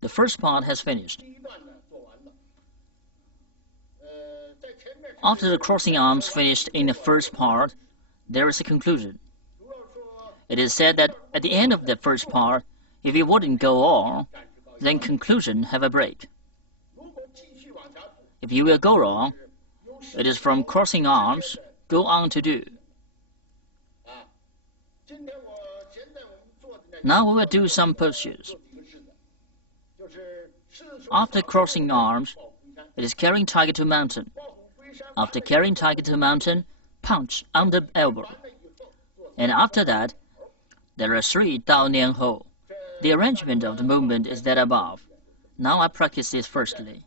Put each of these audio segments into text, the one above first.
The first part has finished. After the crossing arms finished in the first part, there is a conclusion. It is said that at the end of the first part, if you wouldn't go on, then conclusion have a break. If you will go wrong, it is from crossing arms, go on to do. Now we will do some postures. After crossing arms, it is carrying tiger to mountain. After carrying tiger to mountain, punch on the elbow. And after that, there are 3 Dao Nian Hou. The arrangement of the movement is that above. Now I practice this firstly.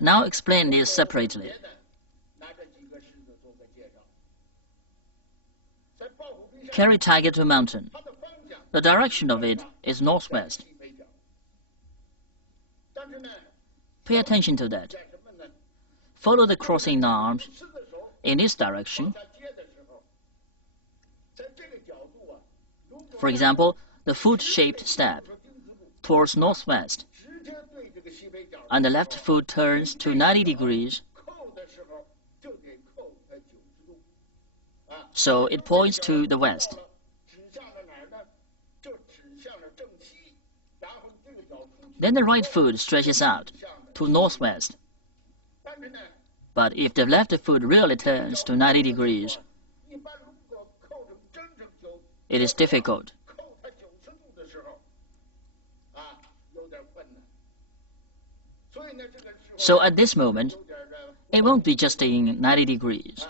Now explain this separately. Carry tiger to mountain. The direction of it is northwest. Pay attention to that. Follow the crossing arms in this direction. For example, the foot-shaped step towards northwest, and the left foot turns to 90 degrees, so it points to the west. Then the right foot stretches out to northwest. But if the left foot really turns to 90 degrees, it is difficult. So at this moment, it won't be just in 90 degrees.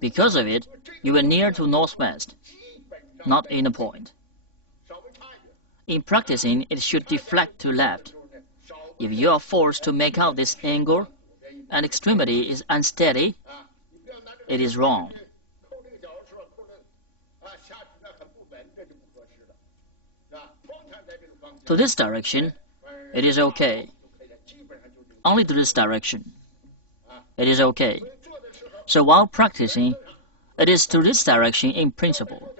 Because of it, you are near to northwest, not in a point. In practicing, it should deflect to left. If you are forced to make out this angle, and extremity is unsteady, it is wrong. To this direction, it is okay. Only to this direction, it is okay. So while practicing, it is to this direction in principle.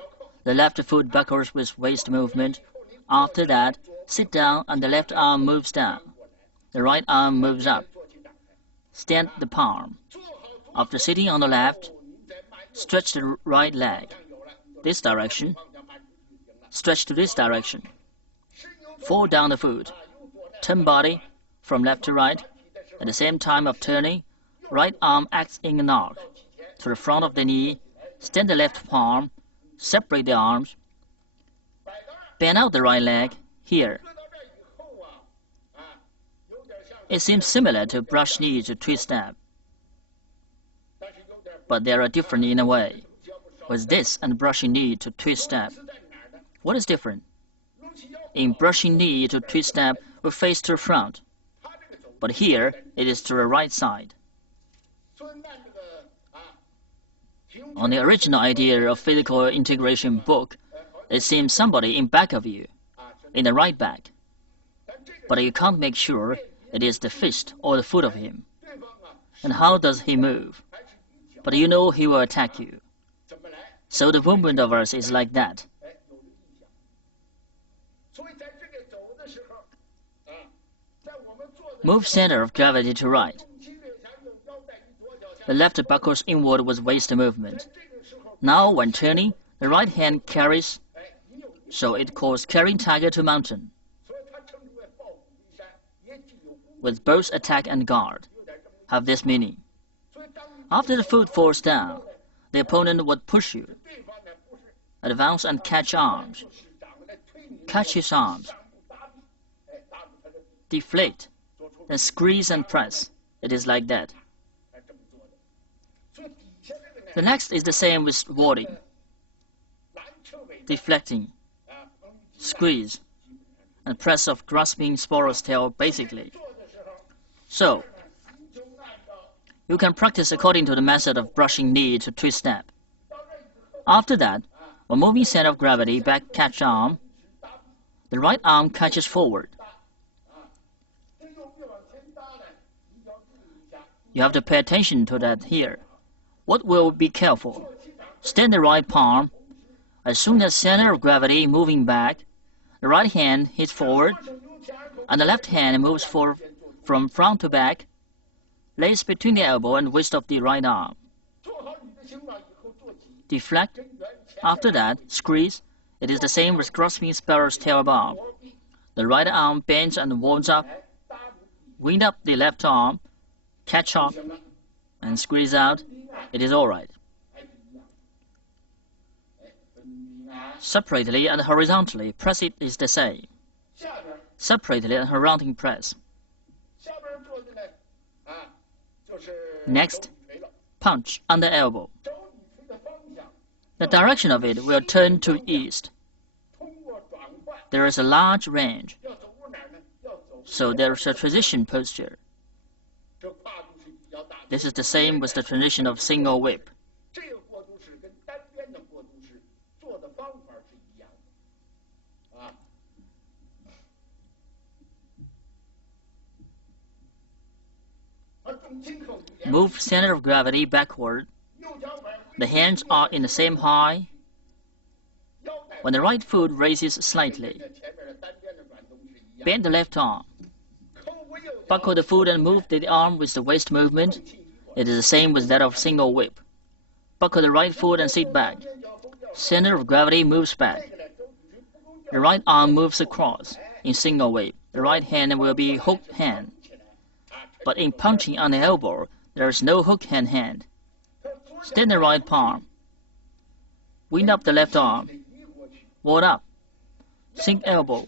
The left foot buckles with waist movement. After that, sit down and the left arm moves down. The right arm moves up. Stand the palm. After sitting on the left, stretch the right leg. This direction. Stretch to this direction. Fall down the foot. Turn body from left to right. At the same time of turning, right arm acts in an arc. To the front of the knee, stand the left palm, separate the arms, bend out the right leg, here. It seems similar to brush knee to twist step, but they are different in a way. With this and brushing knee to twist step, what is different? In brushing knee to twist step, we face to the front, but here it is to the right side. On the original idea of physical integration book, it seems somebody in back of you, in the right back, but you can't make sure it is the fist or the foot of him. And how does he move? But you know he will attack you. So the movement of us is like that. Move center of gravity to right. The left buckles inward with waist movement. Now when turning, the right hand carries, so it calls carrying tiger to mountain, with both attack and guard, have this meaning. After the foot falls down, the opponent would push you, advance and catch arms, catch his arms, deflate, then squeeze and press. It is like that. The next is the same with warding, deflecting, squeeze, and press of grasping sparrow's tail basically. So, you can practice according to the method of brushing knee to twist step. After that, when moving center of gravity back catch arm, the right arm catches forward. You have to pay attention to that here. What will be careful? Stand the right palm. As soon as center of gravity moving back, the right hand hits forward, and the left hand moves forward from front to back, lays between the elbow and waist of the right arm. Deflect. After that, squeeze. It is the same with grasping sparrow's tail above. The right arm bends and warms up. Wind up the left arm, catch up, and squeeze out. It is all right. Separately and horizontally, press it is the same. Separately and horizontally press. Next, punch under elbow. The direction of it will turn to east. There is a large range, so there is a transition posture. This is the same with the transition of single whip. Move center of gravity backward. The hands are in the same height. When the right foot raises slightly, bend the left arm. Buckle the foot and move the arm with the waist movement. It is the same with that of single whip. Buckle the right foot and sit back. Center of gravity moves back. The right arm moves across. In single whip, the right hand will be hooked hand. But in punching on the elbow, there is no hook hand. Stand the right palm. Wind up the left arm. Ward up. Sink elbow.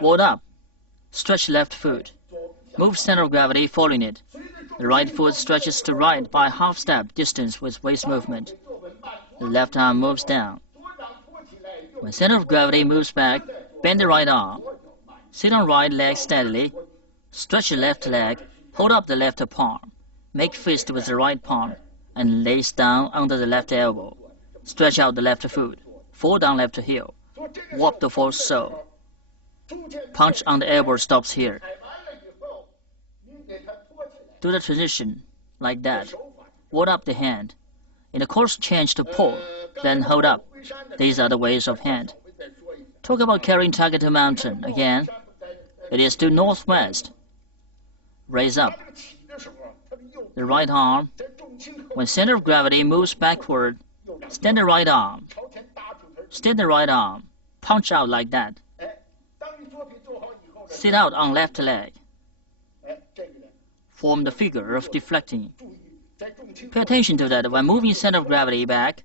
Ward up. Stretch left foot. Move center of gravity following it. The right foot stretches to right by half step distance with waist movement. The left arm moves down. When center of gravity moves back, bend the right arm. Sit on right leg steadily. Stretch the left leg. Hold up the left palm. Make fist with the right palm and lace down under the left elbow. Stretch out the left foot. Fall down left heel. Warp the fourth sole. Punch on the elbow stops here. Do the transition like that. Ward up the hand. In the course change to pull, then hold up. These are the ways of hand. Talk about carrying target to mountain again. It is to northwest. Raise up. The right arm. When center of gravity moves backward, stand the right arm. Stand the right arm. Punch out like that. Sit out on left leg. Form the figure of deflecting. Pay attention to that. When moving center of gravity back,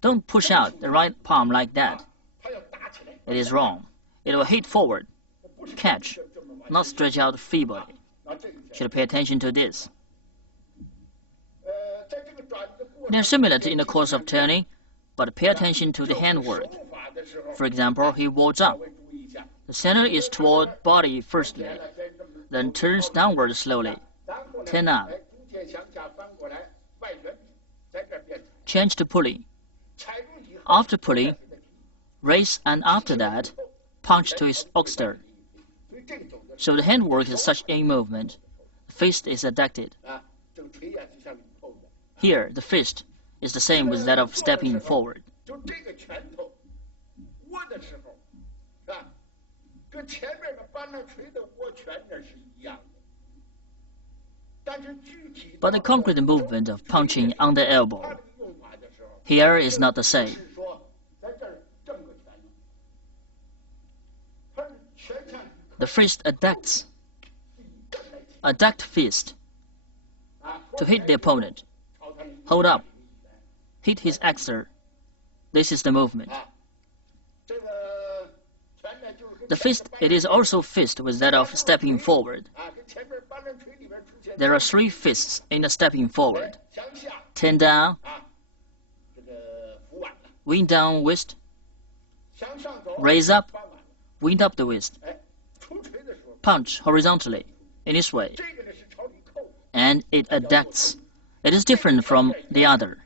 don't push out the right palm like that. It is wrong. It will hit forward. Catch. not stretch out feebly. Should pay attention to this. They are similar in the course of turning, but pay attention to the handwork. For example, he walks up. The center is toward body firstly, then turns downward slowly. Turn up. Change to pulling. After pulling, raise, and after that, punch to his oxter. So the handwork is such a movement. The fist is adducted. Here, the fist is the same with that of stepping forward. But the concrete movement of punching on the elbow here is not the same. The fist adducts. Adduct fist to hit the opponent. Hold up. Hit his axer. This is the movement. The fist, it is also fist with that of stepping forward. There are 3 fists in the stepping forward. Turn down, wind down wrist, raise up, wind up the wrist, punch horizontally in this way, and it adducts. It is different from the other.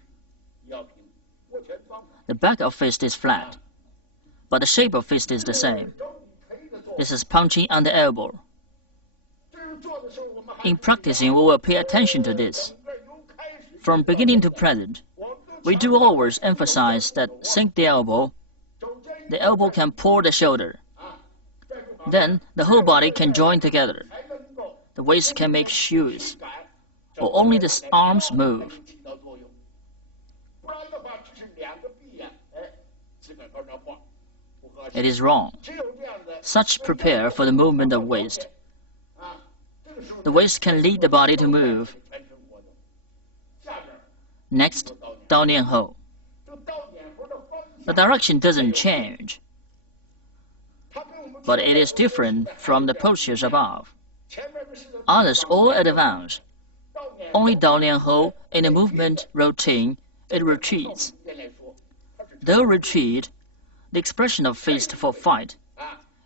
The back of fist is flat, but the shape of fist is the same. This is punching on the elbow. In practicing, we will pay attention to this. From beginning to present, we do always emphasize that sink the elbow can pull the shoulder. Then the whole body can join together. The waist can make shoes, or only the arms move. It is wrong. Such prepare for the movement of waist. The waist can lead the body to move. Next, Dao Nian Hou. The direction doesn't change, but it is different from the postures above. Others all advance. Only Dao Nian Hou in the movement routine, it retreats. Though retreat, the expression of fist for fight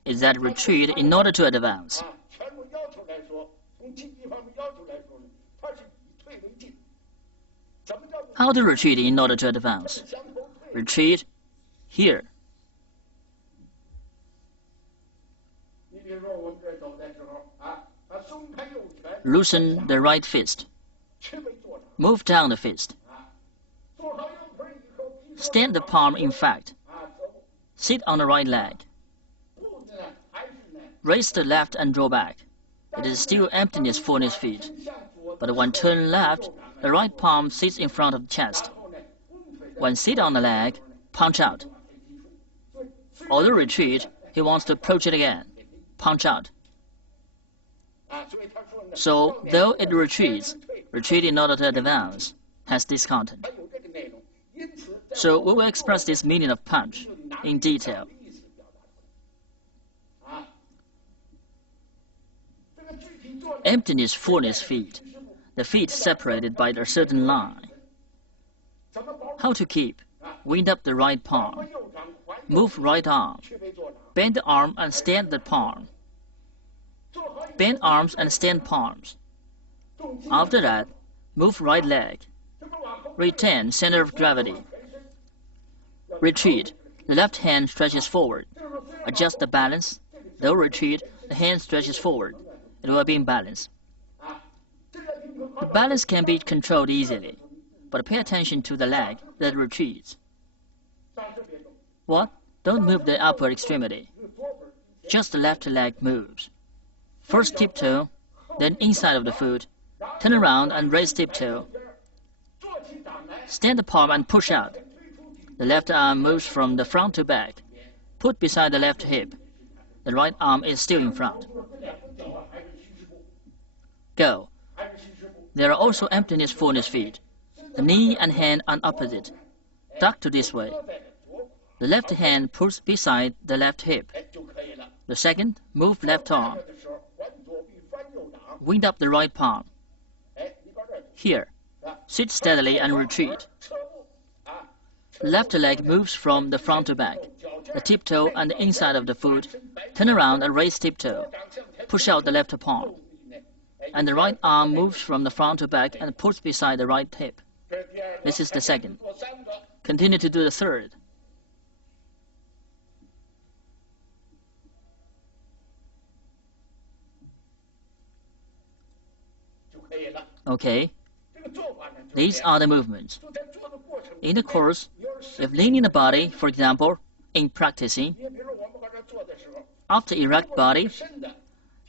is that retreat in order to advance. How to retreat in order to advance? Retreat here. Loosen the right fist. Move down the fist. Stand the palm in fact. Sit on the right leg. Raise the left and draw back. It is still emptiness fullness feet. But when turn left, the right palm sits in front of the chest. When sit on the leg, punch out. Although retreat, he wants to approach it again. Punch out. So, though it retreats, retreat in order to advance has this content. So we will express this meaning of punch in detail. Emptiness fullness feet. The feet separated by a certain line. How to keep? Wind up the right palm. Move right arm. Bend the arm and stand the palm. Bend arms and stand palms. After that, move right leg. Retain center of gravity. Retreat. The left hand stretches forward. Adjust the balance. Though retreat, the hand stretches forward. It will be in balance. The balance can be controlled easily, but pay attention to the leg that retreats. What? Don't move the upper extremity. Just the left leg moves. First tiptoe, then inside of the foot. Turn around and raise tiptoe. Stand the palm and push out. The left arm moves from the front to back. Put beside the left hip. The right arm is still in front. Go. There are also emptiness fullness feet. The knee and hand are opposite. Duck to this way. The left hand puts beside the left hip. The second, move left arm. Wind up the right palm. Here, sit steadily and retreat. Left leg moves from the front to back. The tiptoe and the inside of the foot. Turn around and raise tiptoe. Push out the left palm. And the right arm moves from the front to back and puts beside the right hip. This is the second. Continue to do the third. Okay. These are the movements. In the course, if leaning the body, for example, in practicing, after erect body,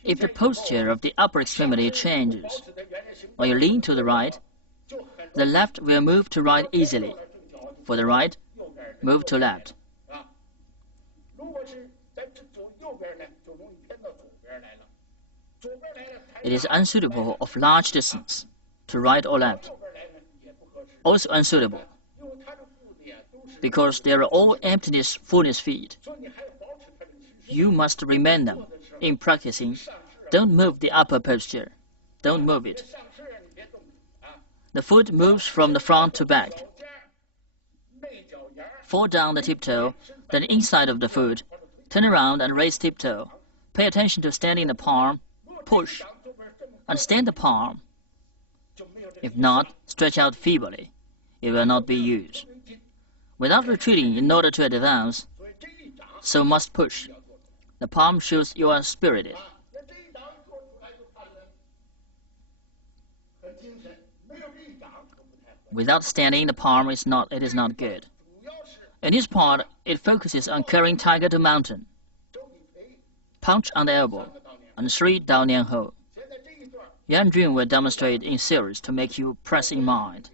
if the posture of the upper extremity changes, or you lean to the right, the left will move to right easily. For the right, move to left. It is unsuitable of large distance, to right or left. Also unsuitable, because they are all emptiness, fullness feet. You must remain them in practicing. Don't move the upper posture. Don't move it. The foot moves from the front to back. Fall down the tiptoe, then inside of the foot. Turn around and raise tiptoe. Pay attention to standing the palm. Push. And stand the palm. If not, stretch out feebly. It will not be used. Without retreating in order to advance, so must push. The palm shows you are spirited. Without standing the palm, it is not good. In this part, it focuses on carrying tiger to mountain. Punch on the elbow, and 3 Dao Nian Hou. Yang Jun will demonstrate in series to make you press in mind.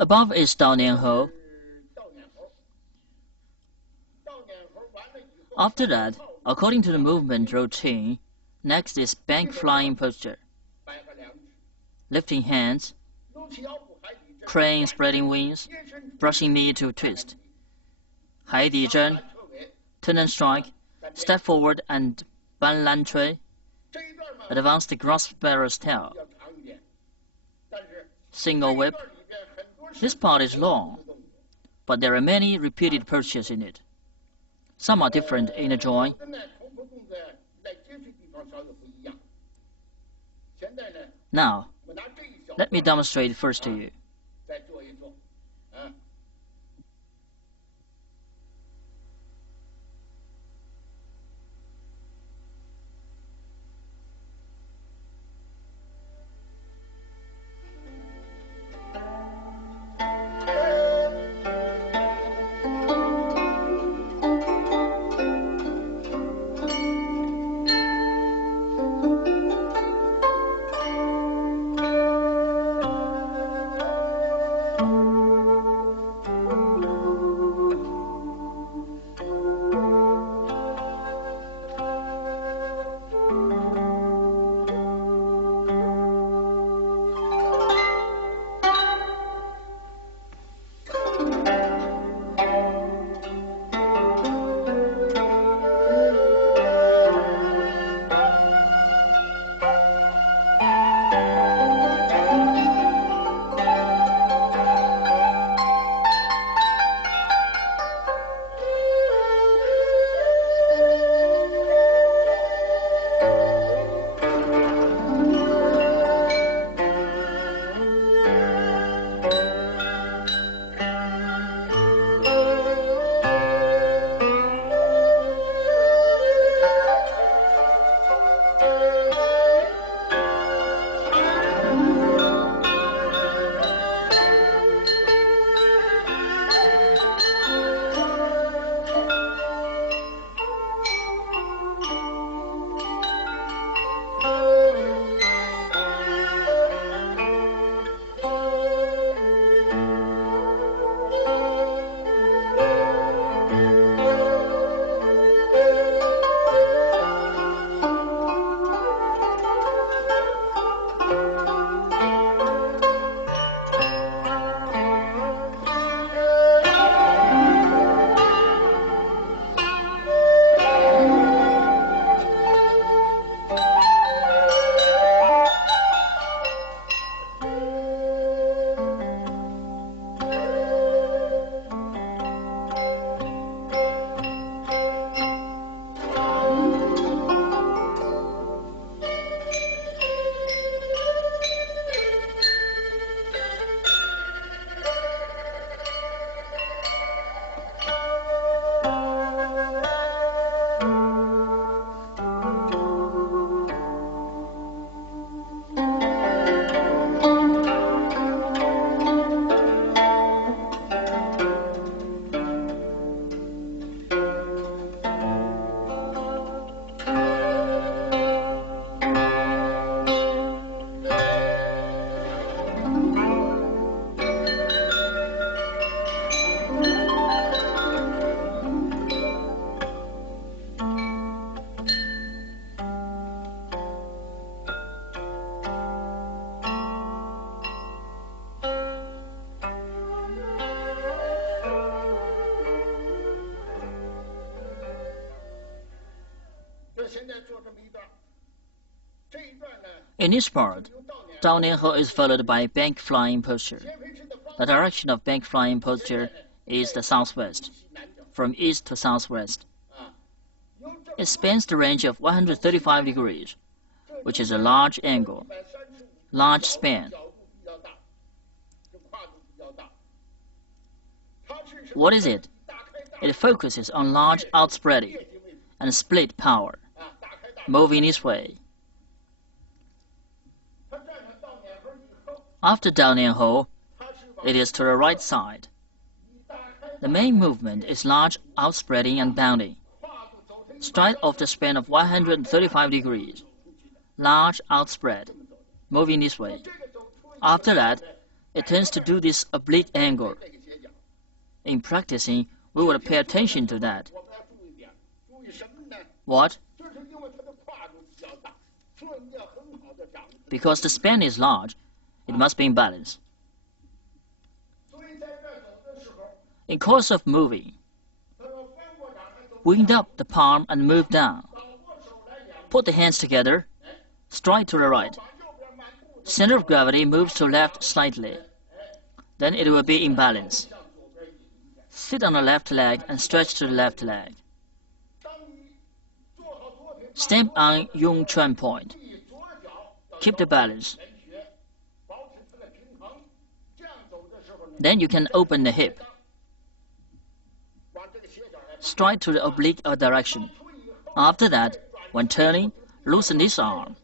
Above is Dao Nian Hou. After that, according to the movement routine, next is bank flying posture. Lifting hands, crane spreading wings, brushing knee to twist. Hai Di Zhen, turn and strike, step forward and ban lan cui. Advance the grass sparrow's tail. Single whip. This part is long, but there are many repeated postures in it. Some are different in the joint. Now, let me demonstrate first to you. In this part, down and ho is followed by bank flying posture. The direction of bank flying posture is the southwest, from east to southwest. It spans the range of 135 degrees, which is a large angle, large span. What is it? It focuses on large outspreading and split power, moving this way. After down and ho, it is to the right side. The main movement is large outspreading and bounding. Straight off the span of 135 degrees, large outspread, moving this way. After that, it tends to do this oblique angle. In practicing, we will pay attention to that. What? Because the span is large, it must be in balance. In course of moving, wind up the palm and move down. Put the hands together, straight to the right. Center of gravity moves to left slightly. Then it will be in balance. Sit on the left leg and stretch to the left leg. Stamp on Yang Jun point. Keep the balance. Then you can open the hip. Straight to the oblique direction. After that, when turning, loosen this arm.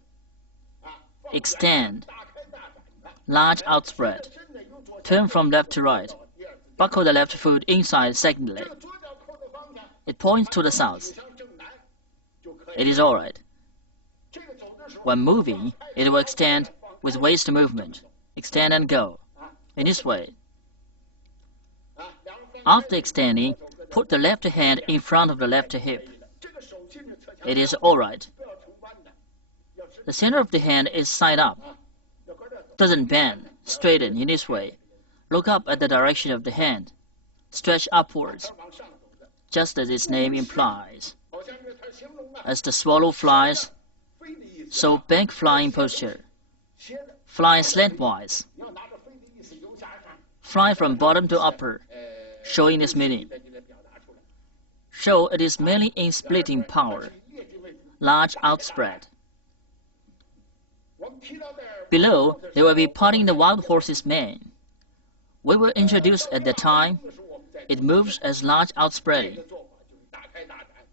Extend. Large outspread. Turn from left to right. Buckle the left foot inside secondly. It points to the south. It is all right. When moving, it will extend with waist movement. Extend and go. In this way. After extending, put the left hand in front of the left hip. It is all right. The center of the hand is side up. Doesn't bend, straighten in this way. Look up at the direction of the hand. Stretch upwards, just as its name implies. As the swallow flies, so bank flying posture. Fly slantwise. Fly from bottom to upper, showing this meaning. Show it is mainly in splitting power, large outspread. Below, they will be parting the wild horse's mane. We will introduce at the time, it moves as large outspreading.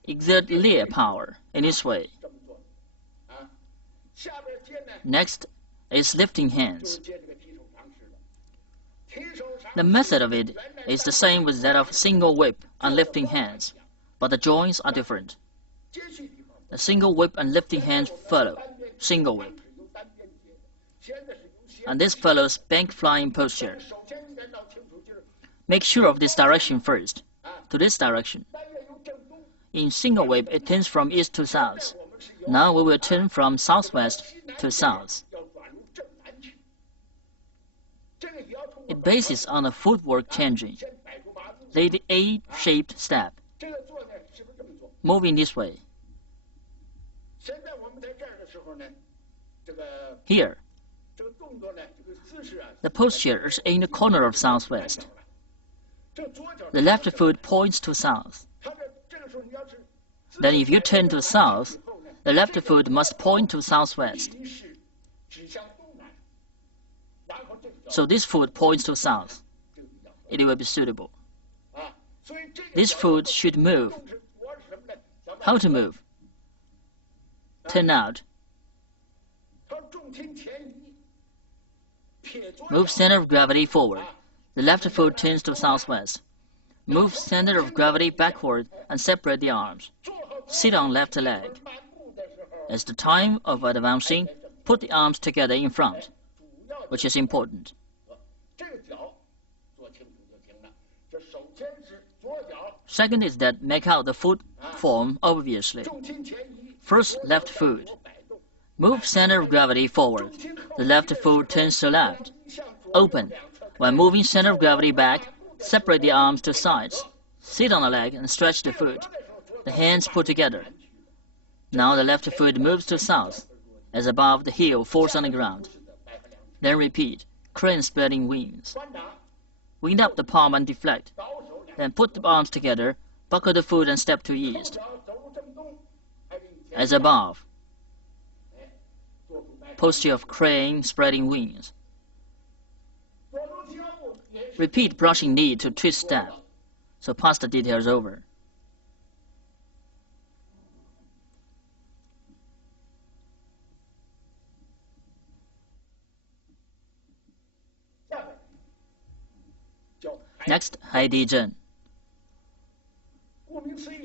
Exert leer power in this way. Next is lifting hands. The method of it is the same with that of single whip and lifting hands, but the joints are different. The single whip and lifting hands follow single whip. And this follows bank flying posture. Make sure of this direction first, to this direction. In single whip, it turns from east to south. Now we will turn from southwest to south. It bases on the footwork changing. Lay the A-shaped step, moving this way. Here, the posture is in the corner of southwest. The left foot points to south. Then if you turn to south, the left foot must point to southwest. So this foot points to south. It will be suitable. This foot should move. How to move? Turn out. Move center of gravity forward. The left foot turns to southwest. Move center of gravity backward and separate the arms. Sit on left leg. As the time of advancing, put the arms together in front, which is important. Second is that make out the foot form obviously. First, left foot. Move center of gravity forward. The left foot turns to left. Open. When moving center of gravity back, separate the arms to sides. Sit on the leg and stretch the foot. The hands put together. Now the left foot moves to south. As above, the heel falls on the ground. Then repeat, crane spreading wings. Wind up the palm and deflect. Then put the arms together, buckle the foot and step to east. As above. Posture of crane spreading wings. Repeat brushing knee to twist step. So pass the details over. Next, Yang Jun.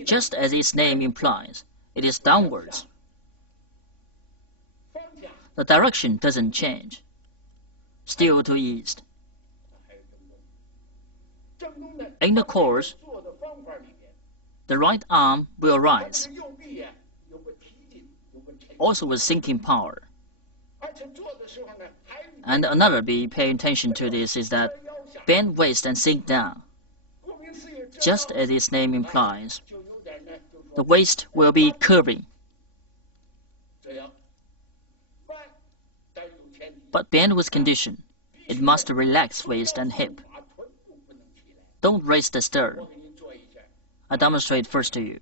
Just as its name implies, it is downwards. The direction doesn't change. Still to east. In the course, the right arm will rise, also with sinking power. And another be paying attention to this is that bend waist and sink down. Just as its name implies, the waist will be curving. But bend with condition. It must relax waist and hip. Don't raise the stern. I demonstrate first to you.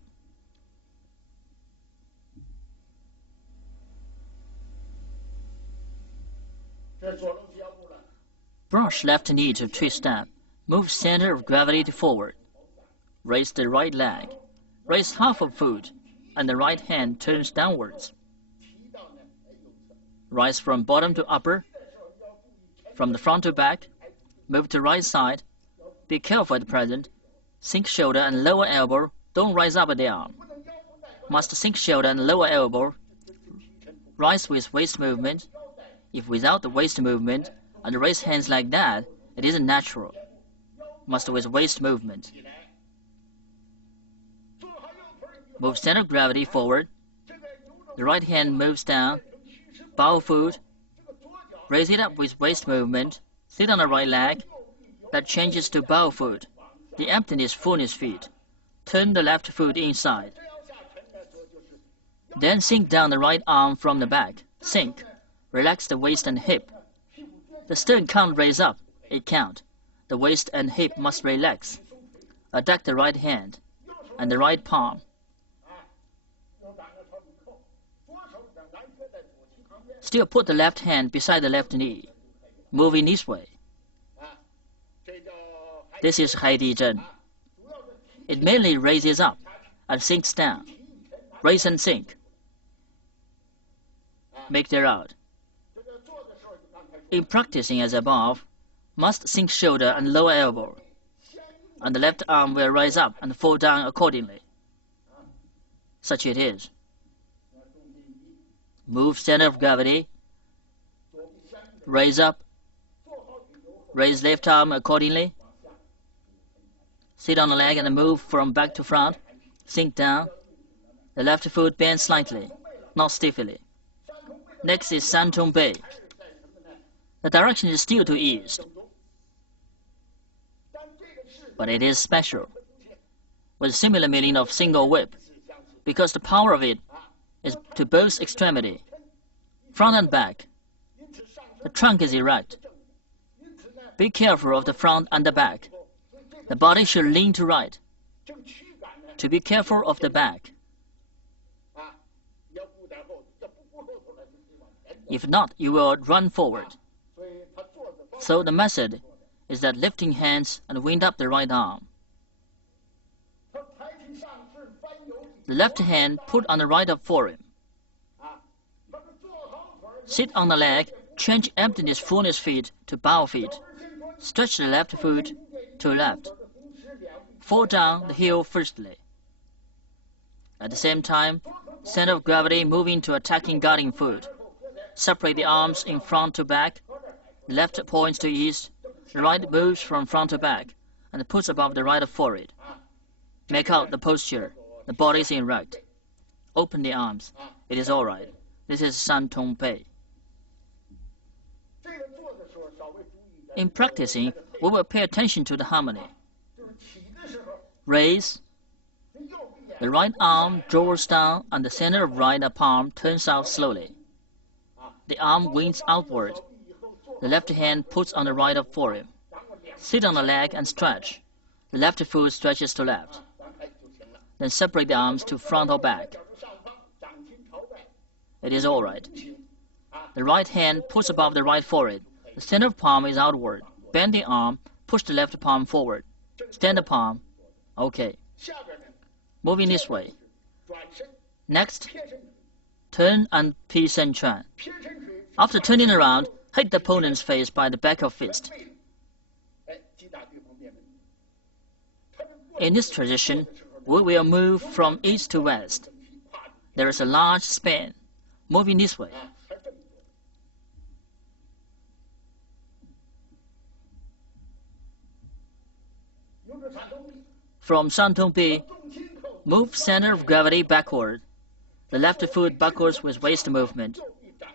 Brush left knee to twist step. Move center of gravity to forward. Raise the right leg. Raise half of foot, and the right hand turns downwards. Rise from bottom to upper. From the front to back. Move to right side. Be careful at the present. Sink shoulder and lower elbow. Don't rise up at the arm. Must sink shoulder and lower elbow. Rise with waist movement. If without the waist movement and raise hands like that, it isn't natural. Must with waist movement. Move center of gravity forward. The right hand moves down. Bow foot. Raise it up with waist movement. Sit on the right leg. That changes to bow foot. The emptiness fullness feet. Turn the left foot inside. Then sink down the right arm from the back. Sink. Relax the waist and hip. The stern can't raise up. It can't. The waist and hip must relax. Adduct the right hand and the right palm. Still put the left hand beside the left knee. Move in this way. This is Yang Jun. It mainly raises up and sinks down. Raise and sink. Make there out. In practicing as above, must sink shoulder and lower elbow, and the left arm will rise up and fall down accordingly. Such it is. Move center of gravity. Raise up. Raise left arm accordingly. Sit on the leg and move from back to front. Sink down. The left foot bends slightly, not stiffly. Next is San Tong Bei. The direction is still to east, but it is special, with similar meaning of single whip, because the power of it is to both extremity, front and back. The trunk is erect. Be careful of the front and the back. The body should lean to right. To be careful of the back. If not, you will run forward. So the method is that lifting hands and wind up the right arm. The left hand put on the right of forearm. Sit on the leg, change emptiness fullness feet to bow feet. Stretch the left foot to left. Fall down the heel firstly. At the same time, center of gravity moving to attacking guarding foot. Separate the arms in front to back. The left points to east. The right moves from front to back and puts above the right of forehead. Make out the posture. The body is erect. Open the arms. It is all right. This is San Tong Bei. In practicing, we will pay attention to the harmony. Raise. The right arm draws down and the center of right palm turns out slowly. The arm wings outward. The left hand puts on the right forearm. Sit on the leg and stretch. The left foot stretches to left. Then separate the arms to front or back. It is all right. The right hand puts above the right forehead. The center palm is outward. Bend the arm. Push the left palm forward. Stand the palm. Okay. Moving this way. Next, turn and Pi Sen Chuan. After turning around, hit the opponent's face by the back of fist. In this tradition, we will move from east to west. There is a large span. Moving this way. From Shantong Bi, move center of gravity backward. The left foot backwards with waist movement.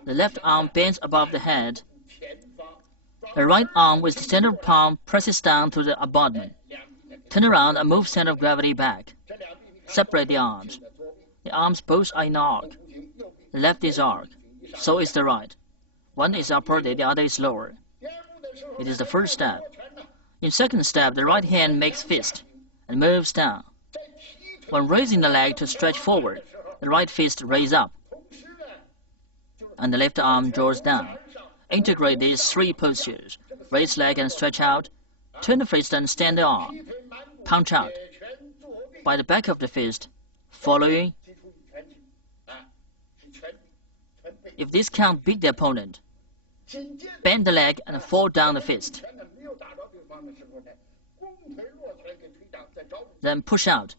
The left arm bends above the head. The right arm with the center palm presses down to the abutment. Turn around and move center of gravity back. Separate the arms. The arms both are in arc. The left is arc. So is the right. One is upper, the other is lower. It is the first step. In second step, the right hand makes fist and moves down. When raising the leg to stretch forward, the right fist raises up, and the left arm draws down. Integrate these three postures. Raise leg and stretch out. Turn the fist and stand the arm. Punch out. By the back of the fist, following. If this can't beat the opponent, bend the leg and fall down the fist. Then push out.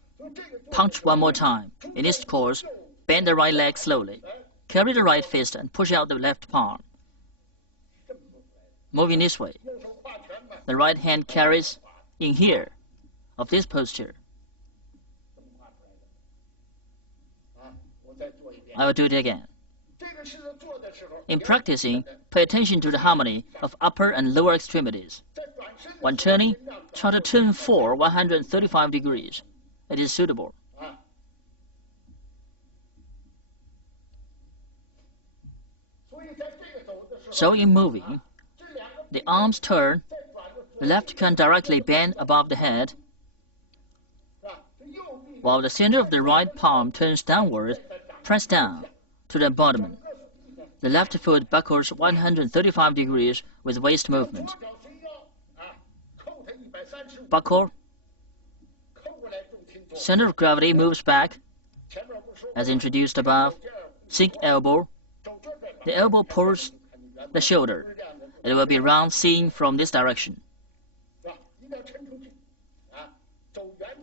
Punch one more time. In this course, bend the right leg slowly. Carry the right fist and push out the left palm. Moving this way. The right hand carries in here of this posture. I will do it again. In practicing, pay attention to the harmony of upper and lower extremities. When turning, try to turn for 135 degrees. It is suitable. So in moving, the arms turn, the left can directly bend above the head, while the center of the right palm turns downward, press down to the bottom. The left foot buckles 135 degrees with waist movement. Buckle. Center of gravity moves back, as introduced above. Sink elbow. The elbow pulls the shoulder. It will be round seen from this direction.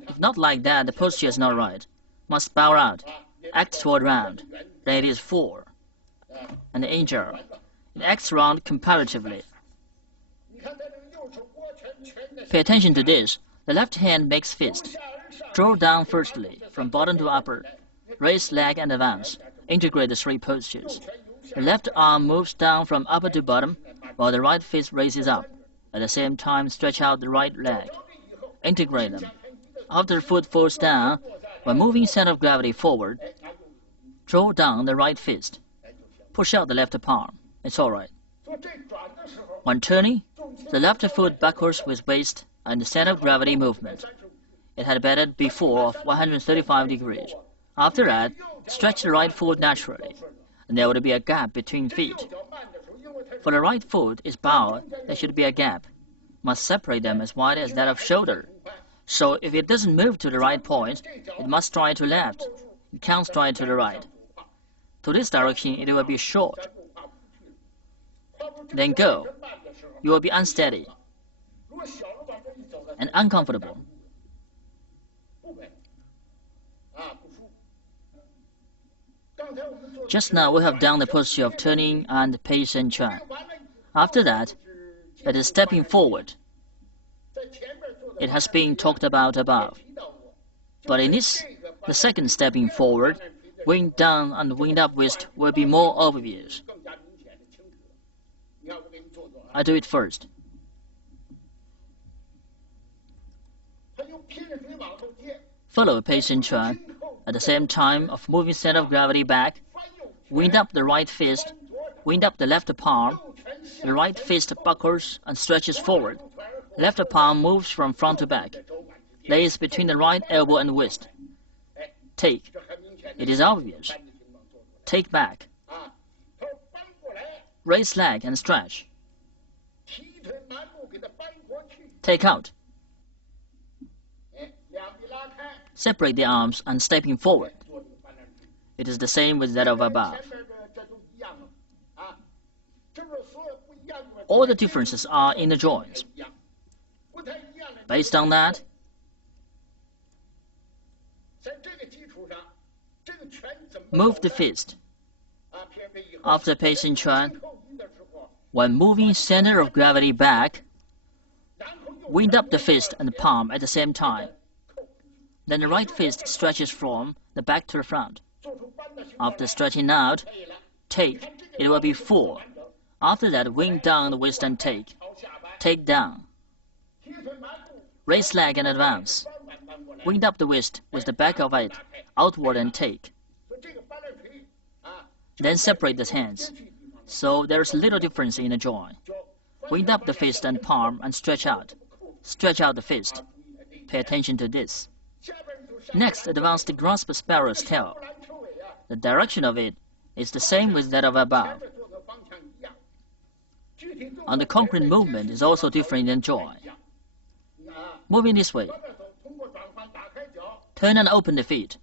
If not like that, the posture is not right. Must bow out. Act toward round. Then it is 4. And the angel. It acts round comparatively. Pay attention to this. The left hand makes fist. Draw down firstly, from bottom to upper. Raise leg and advance. Integrate the three postures. The left arm moves down from upper to bottom, while the right fist raises up. At the same time, stretch out the right leg. Integrate them. After the foot falls down, when moving center of gravity forward, draw down the right fist. Push out the left palm. It's all right. When turning, the left foot backwards with waist and the center of gravity movement. It had bettered before of 135 degrees. After that, stretch the right foot naturally, and there would be a gap between feet. For the right foot is bowed, there should be a gap. Must separate them as wide as that of shoulder. So if it doesn't move to the right point, it must stride to left. It can't stride to the right. To this direction, it will be short. Then go. You will be unsteady and uncomfortable. Just now we have done the posture of turning and Pi Sen Chuan. After that, it is stepping forward. It has been talked about above. But in this, the second stepping forward, wing down and wing up twist will be more obvious. I do it first. Follow Pi Sen Chuan at the same time of moving center of gravity back, wind up the right fist, Wind up the left palm. The right fist buckles and stretches forward. Left palm moves from front to back. Lays between the right elbow and wrist. Take. It is obvious. Take back. Raise leg and stretch. Take out. Separate the arms and stepping forward. It is the same with that of above. All the differences are in the joints. Based on that, move the fist. After pacing Chuan, when moving center of gravity back, wind up the fist and palm at the same time. Then the right fist stretches from the back to the front. After stretching out, take. It will be 4. After that, wing down the waist and take. Take down. Raise leg and advance. Wind up the waist with the back of it outward and take. Then separate the hands. So there is little difference in the joint. Wind up the fist and palm and stretch out. Stretch out the fist. Pay attention to this. Next, advance the grasp sparrow's tail. The direction of it is the same with that of above. And the concrete movement is also different in joint. Moving this way. Turn and open the feet.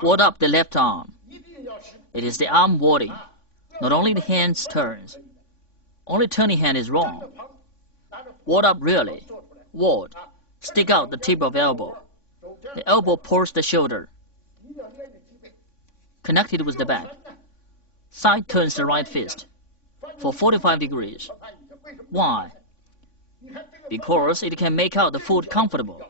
Ward up the left arm. It is the arm warding. Not only the hands turns. Only turning hand is wrong. Ward up really. Ward. Stick out the tip of elbow. The elbow pulls the shoulder. Connected with the back. Side turns the right fist for 45 degrees. Why? Because it can make out the foot comfortable.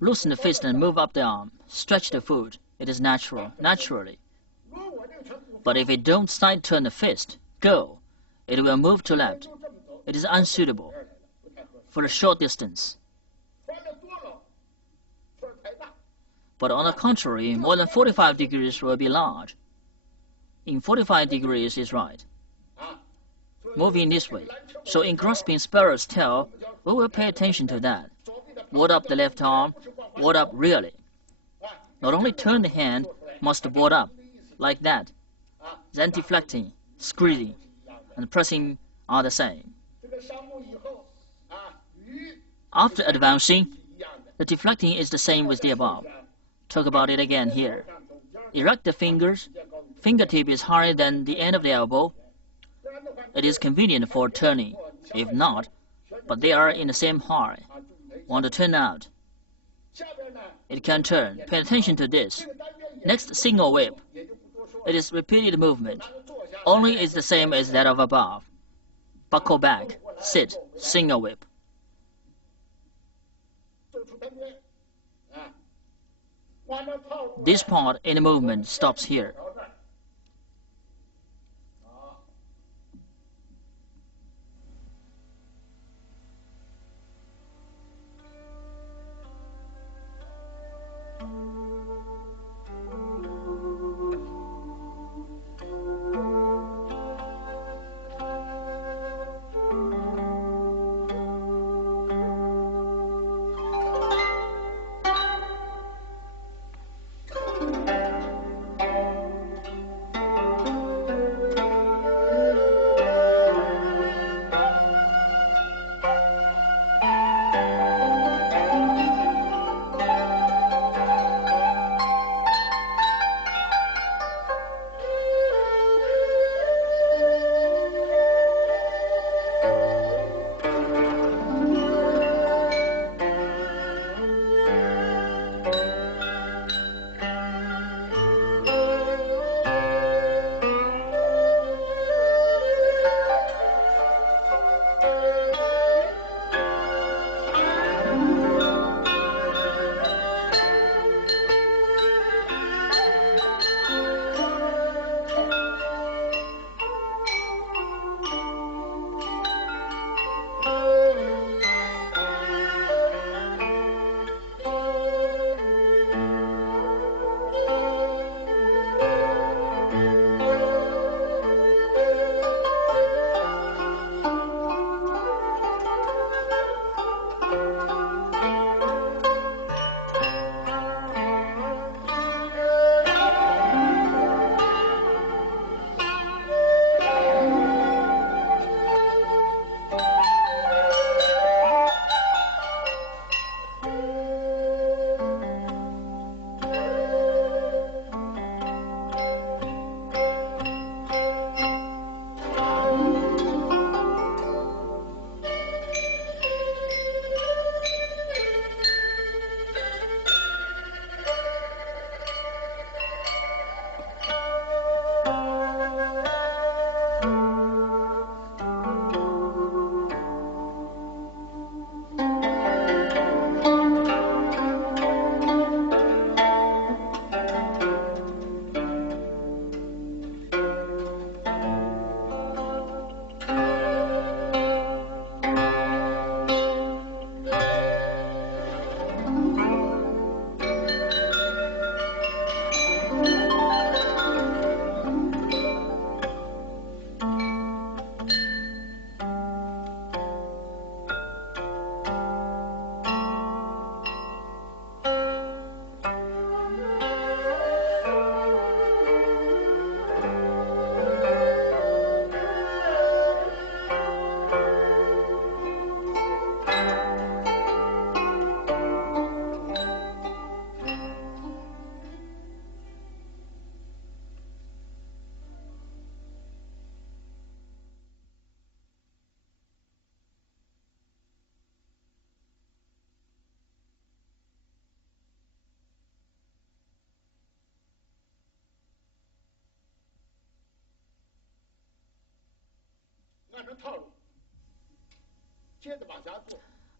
Loosen the fist and move up the arm. Stretch the foot. It is natural, naturally. But if it don't side turn the fist, go. It will move to left. It is unsuitable for a short distance. But on the contrary, more than 45 degrees will be large. In 45 degrees is right. Moving this way. So in grasping sparrow's tail, we will pay attention to that. Ward up the left arm, ward up really. Not only turn the hand, must ward up, like that. Then deflecting, squeezing, and pressing are the same. After advancing, the deflecting is the same with the above. Talk about it again here. Erect the fingers. Fingertip is higher than the end of the elbow. It is convenient for turning. If not, but they are in the same height. Want to turn out. It can turn. Pay attention to this. Next, single whip. It is repeated movement. Only is the same as that of above. Buckle back. Sit. Single whip. This part in the movement stops here.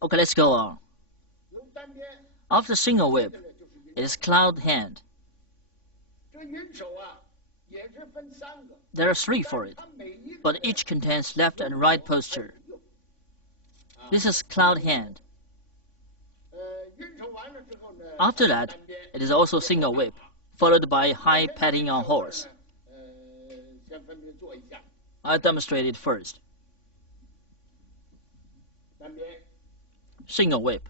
Okay, let's go on. After single whip, it is cloud hand. There are three for it, but each contains left and right posture. This is cloud hand. After that, it is also single whip, followed by high patting on horse. I'll demonstrate it first. Single whip.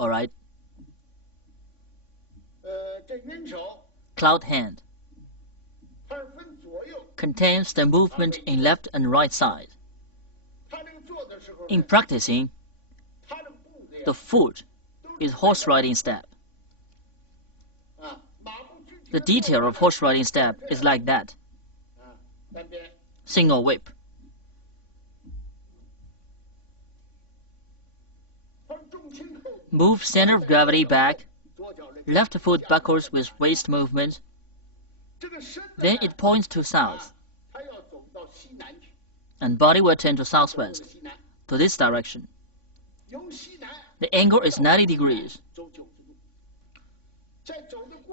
All right. Cloud hand contains the movement in left and right side. In practicing, the foot is horse riding step. The detail of horse riding step is like that. Single whip. Move center of gravity back. Left foot buckles with waist movement. Then it points to south. And body will turn to southwest, to this direction. The angle is 90 degrees.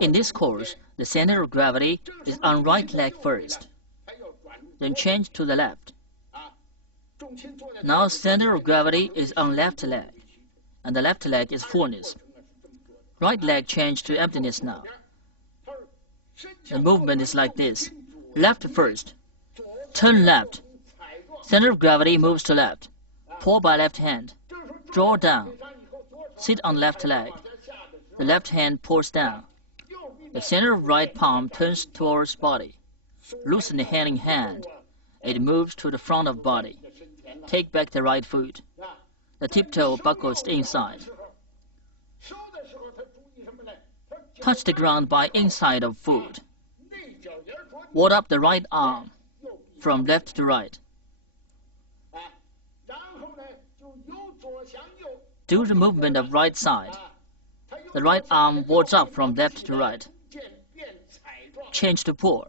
In this course, the center of gravity is on right leg first, then change to the left. Now center of gravity is on left leg, and the left leg is fullness. Right leg change to emptiness now. The movement is like this. Left first. Turn left. Center of gravity moves to left. Pull by left hand. Draw down. Sit on left leg. The left hand pulls down. The center of right palm turns towards body. Loosen the hand in hand. It moves to the front of body. Take back the right foot. The tiptoe buckles inside. Touch the ground by inside of foot. Ward up the right arm from left to right. Do the movement of right side. The right arm wards up from left to right. Change to pull.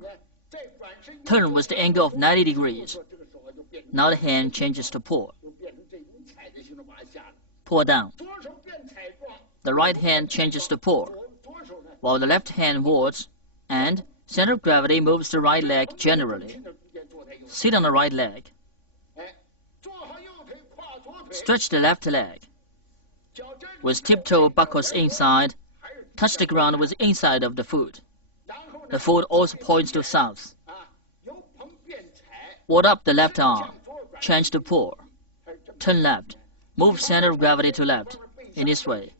Turn with the angle of 90 degrees. Now the hand changes to pull. Pull down. The right hand changes to pull, while the left hand wards, and center of gravity moves the right leg generally. Sit on the right leg. Stretch the left leg. With tiptoe buckles inside, touch the ground with the inside of the foot. The foot also points to south. Ward up the left arm. Change to pull. Turn left. Move center of gravity to left, in this way.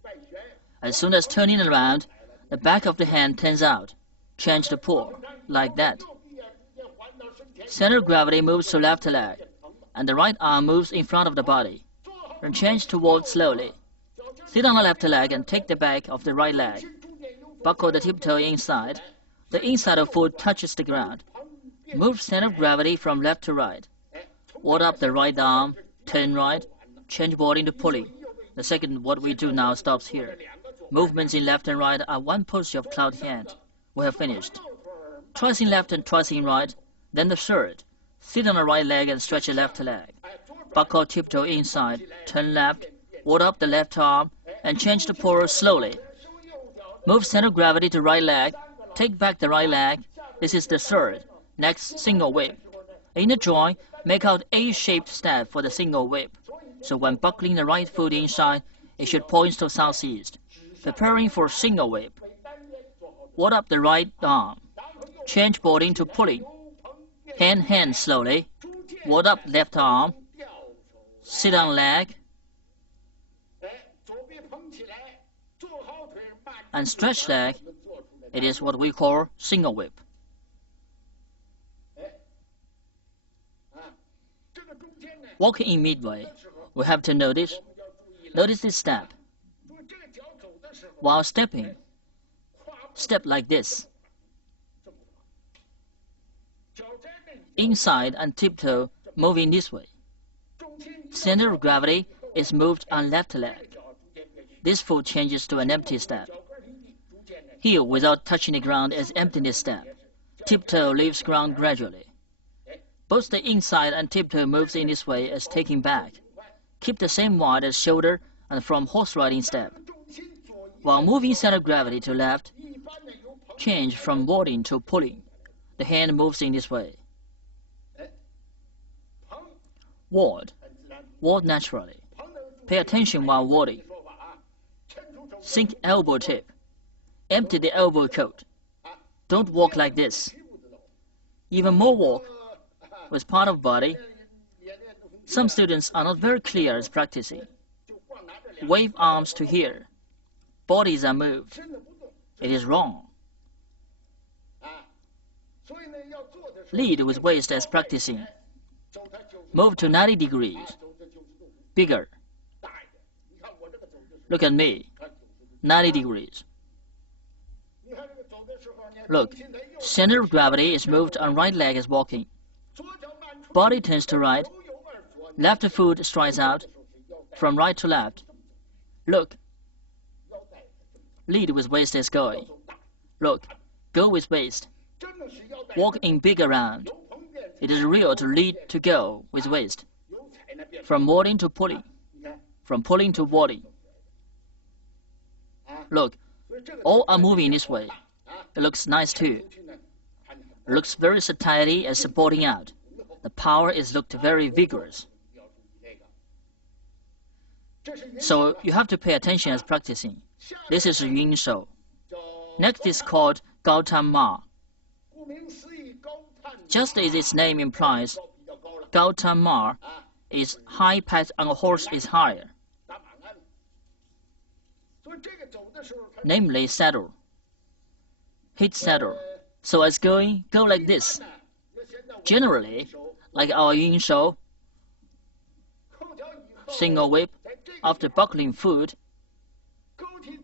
As soon as turning around, the back of the hand turns out. Change to pull, like that. Center of gravity moves to left leg, and the right arm moves in front of the body. Then change to walk slowly. Sit on the left leg and take the back of the right leg. Buckle the tiptoe inside. The inside of foot touches the ground. Move center of gravity from left to right. Ward up the right arm, turn right, change body to pulling. The second, what we do now, stops here. Movements in left and right are one posture of cloud hand. We have finished. Twice in left and twice in right. Then the third. Sit on the right leg and stretch the left leg. Buckle tiptoe inside, turn left, ward up the left arm, and change the pull slowly. Move center of gravity to right leg, take back the right leg, This is the third. Next, single whip. In the drawing, make out A-shaped step for the single whip. So when buckling the right foot inside, it should point to southeast. Preparing for single whip. Ward up the right arm. Change boarding to pulling. Hand slowly. Ward up left arm. Sit on leg. And stretch leg. It is what we call single whip. Walking in midway, we have to notice this step. While stepping, step like this. Inside and tiptoe moving this way. Center of gravity is moved on left leg. This foot changes to an empty step. Heel without touching the ground is emptiness step. Tiptoe leaves ground gradually. Both the inside and tiptoe moves in this way as taking back. Keep the same wide as shoulder and from horse riding step. While moving center of gravity to left, change from warding to pulling. The hand moves in this way. Ward naturally. Pay attention while warding. Sink elbow tip. Empty the elbow coat. Don't walk like this. Even more walk with part of body. Some students are not very clear as practicing. Wave arms to here. Bodies are moved. It is wrong. Lead with waist as practicing. Move to 90 degrees. Bigger. Look at me. 90 degrees. Look, center of gravity is moved on right leg as walking. Body turns to right. Left foot strides out from right to left. Look. Lead with waist as going. Look, go with waist. Walk in big around. It is real to lead to go with waist. From warding to pulling. From pulling to warding. Look, all are moving this way. It looks nice too. It looks very satiety as supporting out. The power is looked very vigorous. So you have to pay attention as practicing. This is Yin Shou. Next is called Gao Tan Ma. Just as its name implies, Gao Tan Ma is high pat on a horse is higher. Namely saddle. Hit saddle. So as go like this. Generally, like our Yin Shou, single whip, after buckling foot,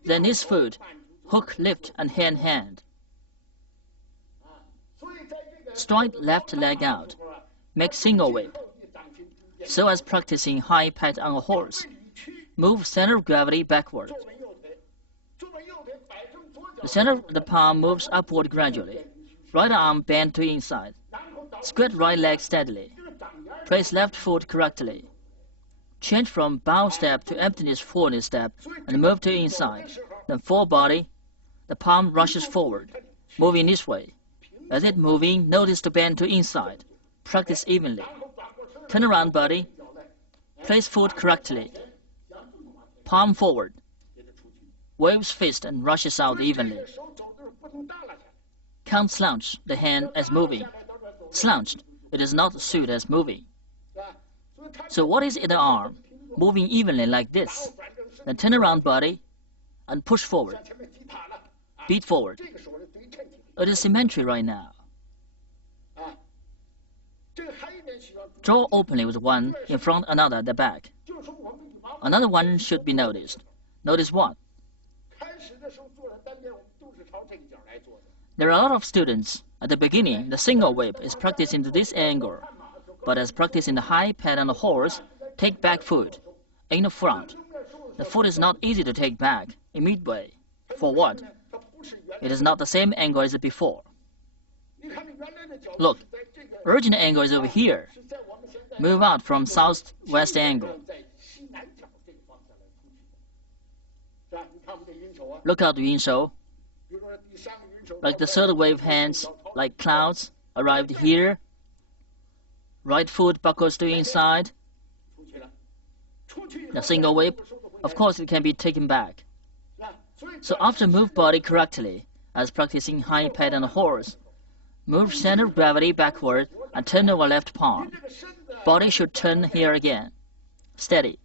then this foot, hook, lift, and hand. Strike left leg out, make single whip. So as practicing high pat on a horse, move center of gravity backward. The center of the palm moves upward gradually. Right arm bend to inside. Squat right leg steadily. Place left foot correctly. Change from bow step to emptiness forward step and move to inside. Then full body, the palm rushes forward, moving this way. As it moving, notice to bend to inside. Practice evenly. Turn around body. Place foot correctly. Palm forward. Waves fist and rushes out evenly. Can't slouch the hand as moving. Slouched, it is not suit as moving. So what is in the arm? Moving evenly like this. Then turn around body and push forward. Beat forward. It is symmetry right now. Draw openly with one in front, another at the back. Another one should be noticed. Notice what? There are a lot of students. At the beginning, the single whip is practicing to this angle. But as practicing the high pat on the horse, take back foot. In the front, the foot is not easy to take back in midway. For what? It is not the same angle as before. Look, original angle is over here. Move out from southwest angle. Look at Yin Shou. like the third wave hands, like clouds, arrived here. Right foot buckles to inside. The single whip, of course, it can be taken back. So after move body correctly, as practicing high pad and horse, move center of gravity backward and turn over left palm. Body should turn here again. Steady.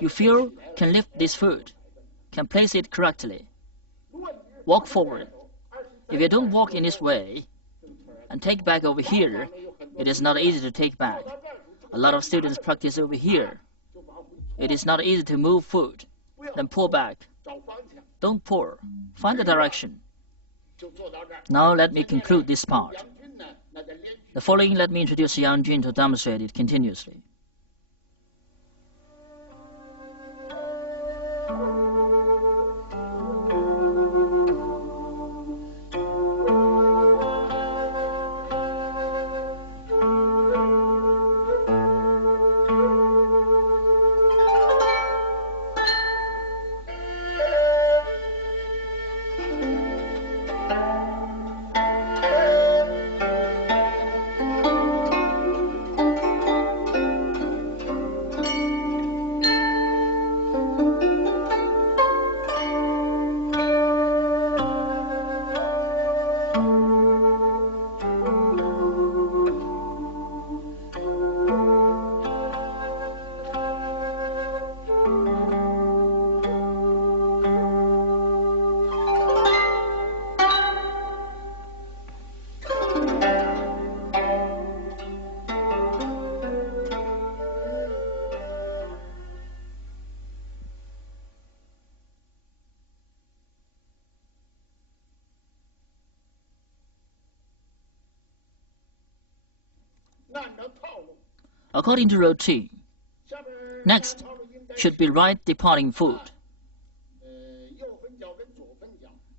You feel can lift this foot, can place it correctly. Walk forward. If you don't walk in this way and take back over here, it is not easy to take back. A lot of students practice over here. It is not easy to move foot, then pull back. Don't pull. Find the direction. Now let me conclude this part. The following, let me introduce Yang Jun to demonstrate it continuously. According to routine, next should be right departing foot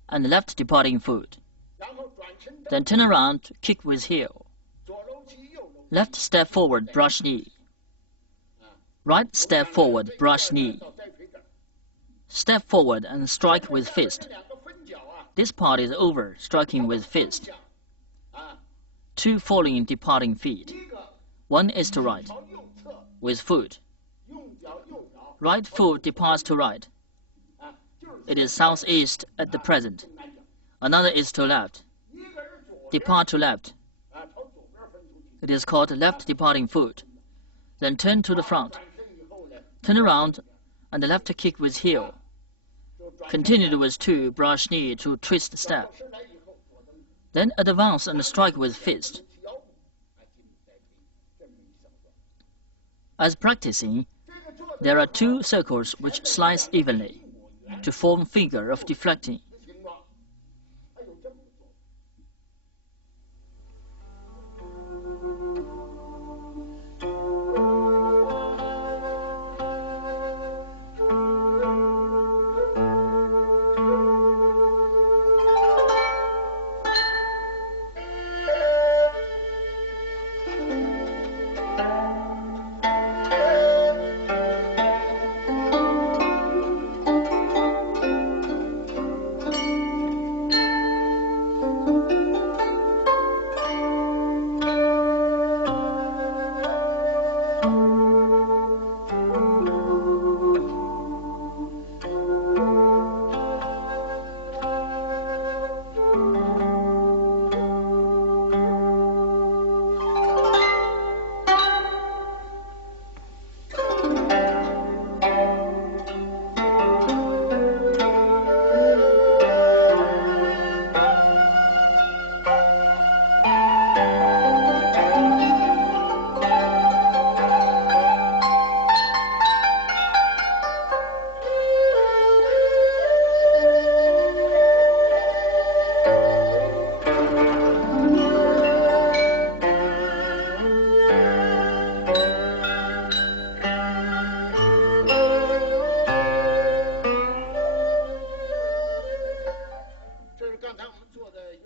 and left departing foot. Then turn around, kick with heel. Left step forward, brush knee. Right step forward, brush knee. Step forward and strike with fist. This part is over, striking with fist. Two falling departing feet. One is to right, with foot. Right foot departs to right. It is southeast at the present. Another is to left. Depart to left. It is called left departing foot. Then turn to the front. Turn around and the left kick with heel. Continue with two, brush knee to twist step. Then advance and strike with fist. As practicing, there are two circles which slice evenly to form figure of deflecting.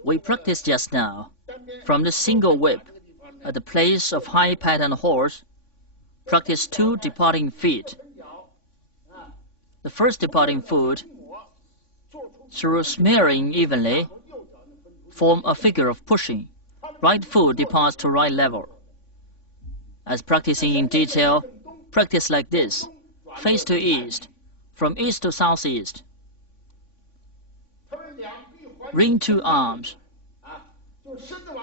We practiced just now from the single whip at the place of high pattern horse. Practice two departing feet. The first departing foot through smearing evenly, form a figure of pushing. Right foot departs to right level. As practicing in detail, practice like this. Face to east, from east to southeast. Ring two arms.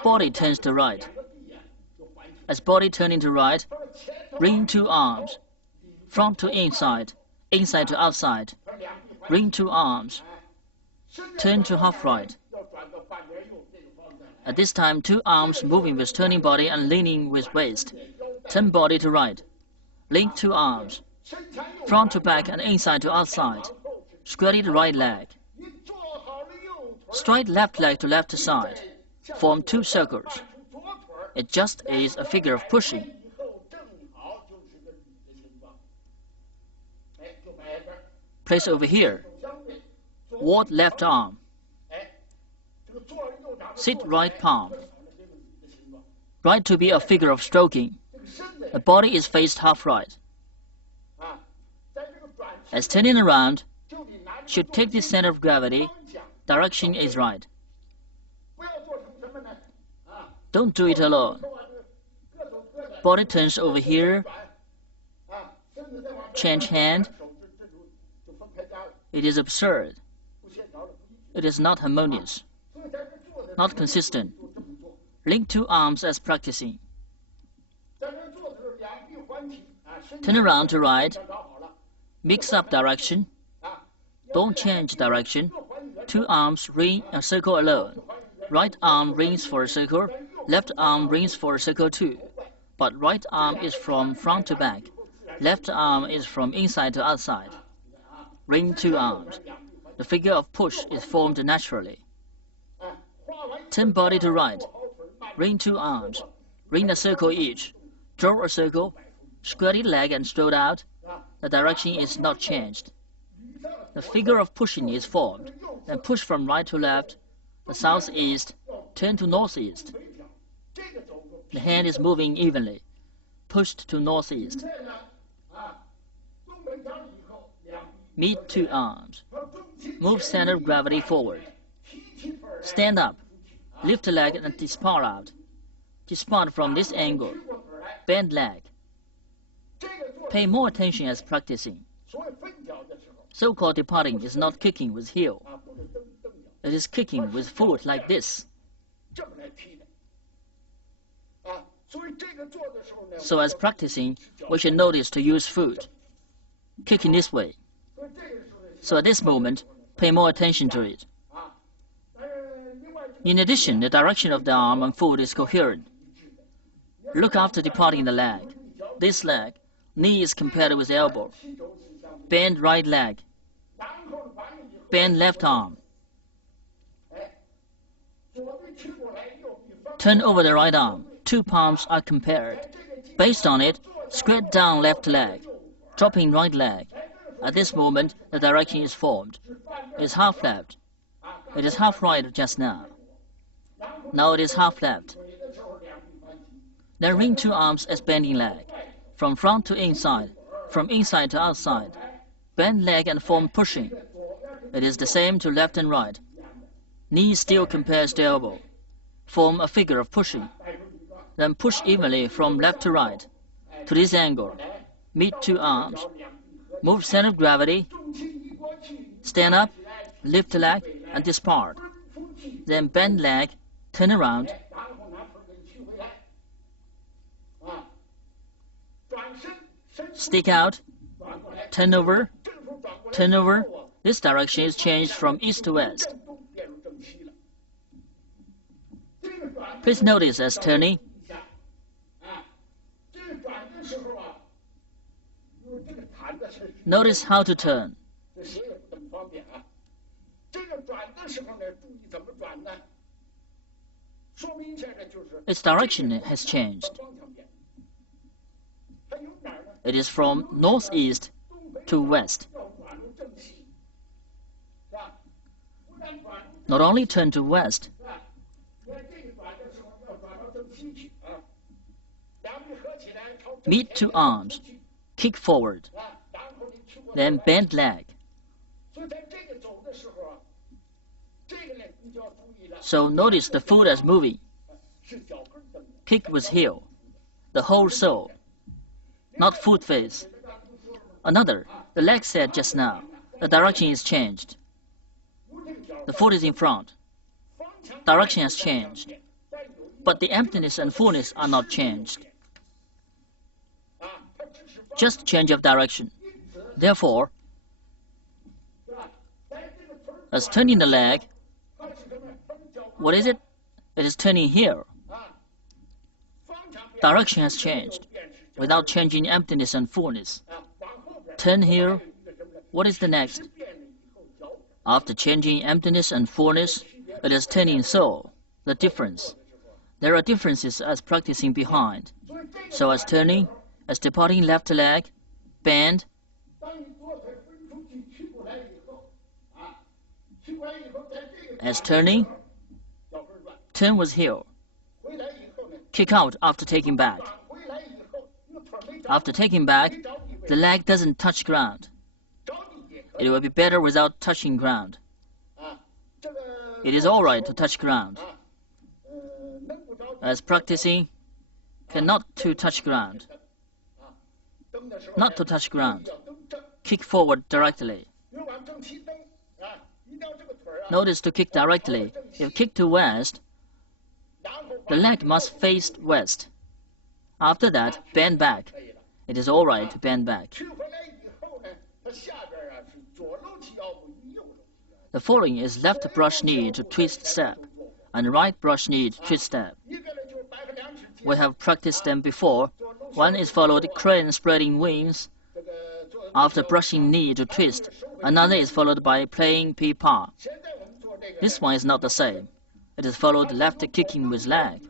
Body turns to right. As body turning to right, ring two arms. Front to inside, inside to outside. Ring two arms. Turn to half right. At this time, two arms moving with turning body and leaning with waist. Turn body to right. Link two arms. Front to back and inside to outside. Straight right leg. Straight left leg to left side. Form two circles. It just is a figure of pushing. Place over here. Ward left arm. Sit right palm. Right to be a figure of stroking. The body is faced half right. As turning around, should take the center of gravity, direction is right. Don't do it alone. Body turns over here. Change hand. It is absurd. It is not harmonious. Not consistent. Link two arms as practicing. Turn around to right. Mix up direction. Don't change direction. Two arms ring a circle alone. Right arm rings for a circle. Left arm rings for a circle too. But right arm is from front to back. Left arm is from inside to outside. Ring two arms. The figure of push is formed naturally. Turn body to right. Ring two arms. Ring a circle each. Draw a circle. Square leg and stroke out. The direction is not changed. The figure of pushing is formed. Then push from right to left. The southeast. Turn to northeast. The hand is moving evenly. Pushed to northeast. Meet two arms. Move center of gravity forward. Stand up. Lift the leg and depart out. Depart from this angle. Bend leg. Pay more attention as practicing. So-called departing is not kicking with heel. It is kicking with foot like this. So as practicing, we should notice to use foot. Kicking this way. So at this moment, pay more attention to it. In addition, the direction of the arm and foot is coherent. Look after departing the leg. This leg, knee is compared with elbow. Bend right leg. Bend left arm. Turn over the right arm. Two palms are compared. Based on it, square down left leg. Dropping right leg. At this moment, the direction is formed. It is half left. It is half right just now. Now it is half left. Then ring two arms as bending leg. From front to inside. From inside to outside. Bend leg and form pushing. It is the same to left and right. Knee still compares to elbow. Form a figure of pushing. Then push evenly from left to right. To this angle. Meet two arms. Move center of gravity. Stand up. Lift leg and depart. Then bend leg. Turn around. Stick out. Turn over. Turn over. This direction is changed from east to west. Please notice as turning. Notice how to turn. Its direction has changed. It is from northeast to west. Not only turn to west, meet two arms, kick forward, then bend leg. So notice the foot as moving. Kick with heel, the whole sole, not foot face. Another, the leg said just now, the direction is changed. The foot is in front. Direction has changed. But the emptiness and fullness are not changed. Just change of direction. Therefore, as turning the leg, what is it? It is turning here. Direction has changed without changing emptiness and fullness. Turn here. What is the next? After changing emptiness and fullness, it is turning so. The difference. There are differences as practicing behind. So as turning, as departing left leg, bend. As turning, turn with heel. Kick out after taking back. After taking back, the leg doesn't touch ground. It will be better without touching ground. It is all right to touch ground. As practicing, cannot to touch ground. Not to touch ground. Kick forward directly. Notice to kick directly. If kick to west, the leg must face west. After that, bend back. It is all right to bend back. The following is left brush knee to twist step and right brush knee to twist step. We have practiced them before. One is followed crane spreading wings after brushing knee to twist. Another is followed by playing pea-pa. This one is not the same. It is followed left kicking with leg.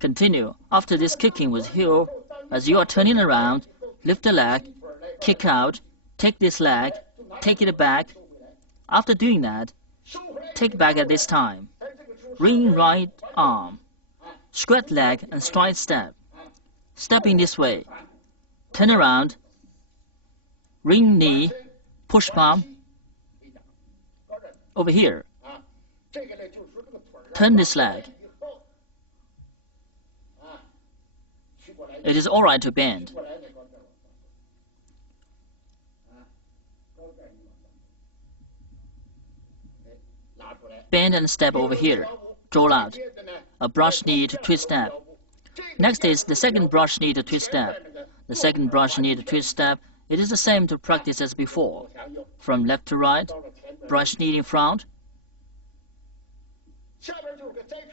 Continue. After this kicking with heel, as you are turning around, lift the leg, kick out, take this leg, take it back. After doing that, take back at this time. Ring right arm, squat leg and stride step. Stepping this way. Turn around, ring knee, push palm. Over here. Turn this leg. It is all right to bend. Bend and step over here. Draw out. A brush knee to twist step. Next is the second brush knee to twist step. The second brush knee to twist step. It is the same to practice as before. From left to right, brush knee in front.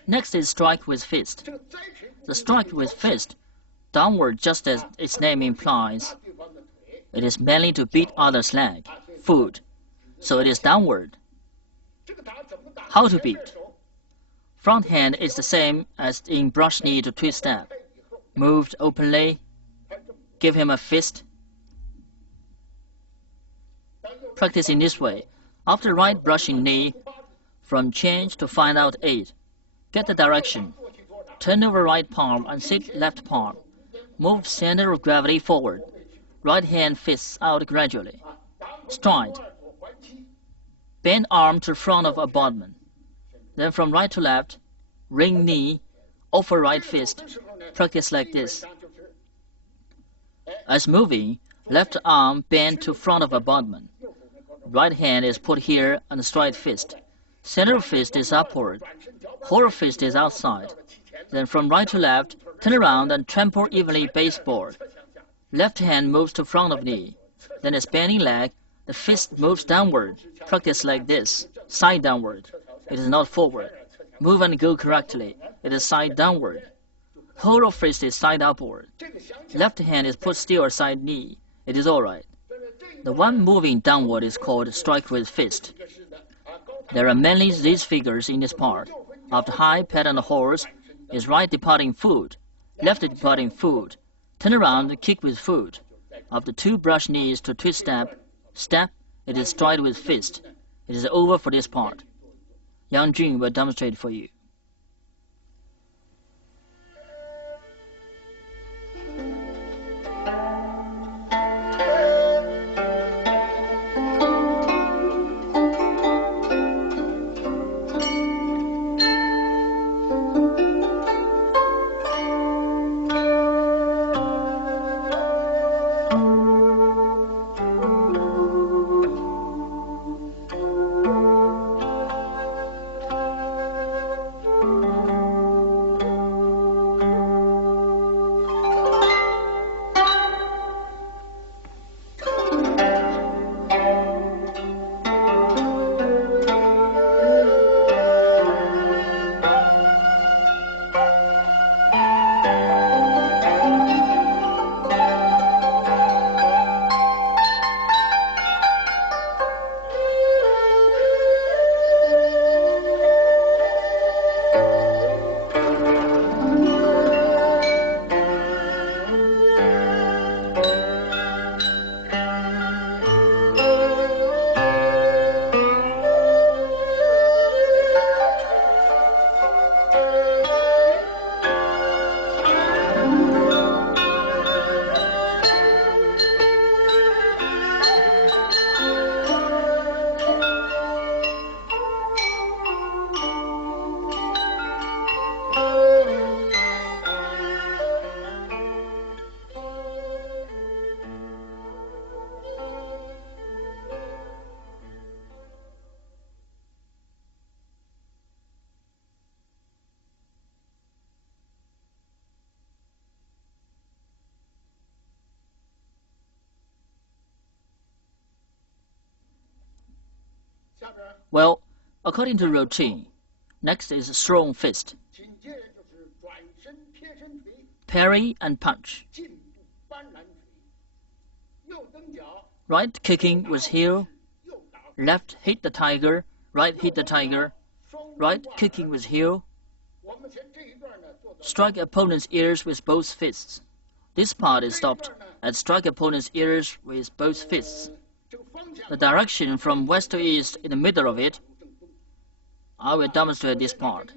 Next is strike with fist. The strike with fist, downward just as its name implies. It is mainly to beat other's leg, foot, so it is downward. How to beat? Front hand is the same as in brush knee to twist step. Moved openly, give him a fist. Practice in this way. After right brushing knee, from change to find out 8. Get the direction. Turn over right palm and sit left palm. Move center of gravity forward. Right hand fists out gradually. Stride. Bend arm to front of abutment. Then from right to left, ring knee, offer right fist. Practice like this. As moving, left arm bend to front of abutment. Right hand is put here and stride fist. Center fist is upward. Whole fist is outside. Then from right to left, turn around and trample evenly baseboard. Left hand moves to front of knee. Then as bending leg, the fist moves downward. Practice like this, side downward. It is not forward. Move and go correctly. It is side downward. Whole fist is side upward. Left hand is put still side knee. It is all right. The one moving downward is called strike with fist. There are mainly these figures in this part. After high pattern horse is right departing foot, left departing foot. Turn around, kick with foot. After 2 brush knees to twist step, step, it is stride with fist. It is over for this part. Yang Jun will demonstrate for you. Well, according to routine, next is strong fist. Parry and punch. Right kicking with heel. Left hit the tiger. Right hit the tiger. Right kicking with heel. Strike opponent's ears with both fists. This part is stopped at strike opponent's ears with both fists. The direction from west to east in the middle of it. I will demonstrate this part.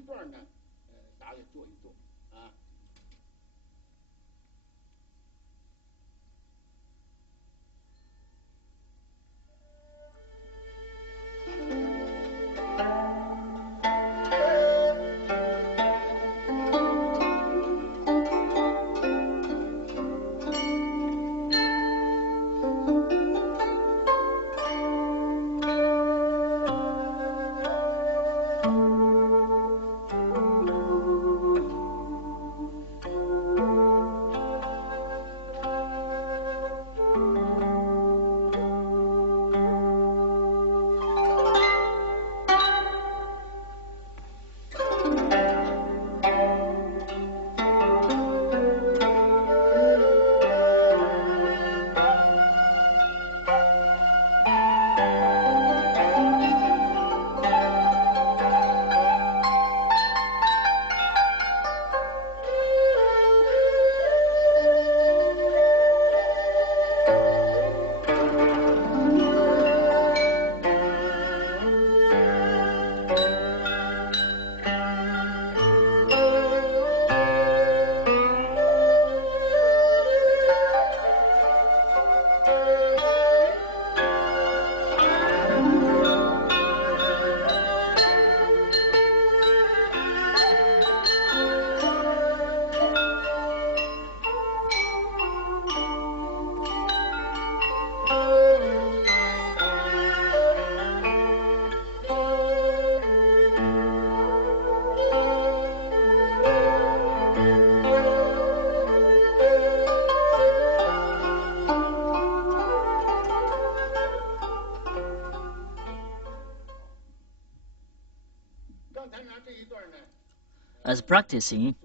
As practicing,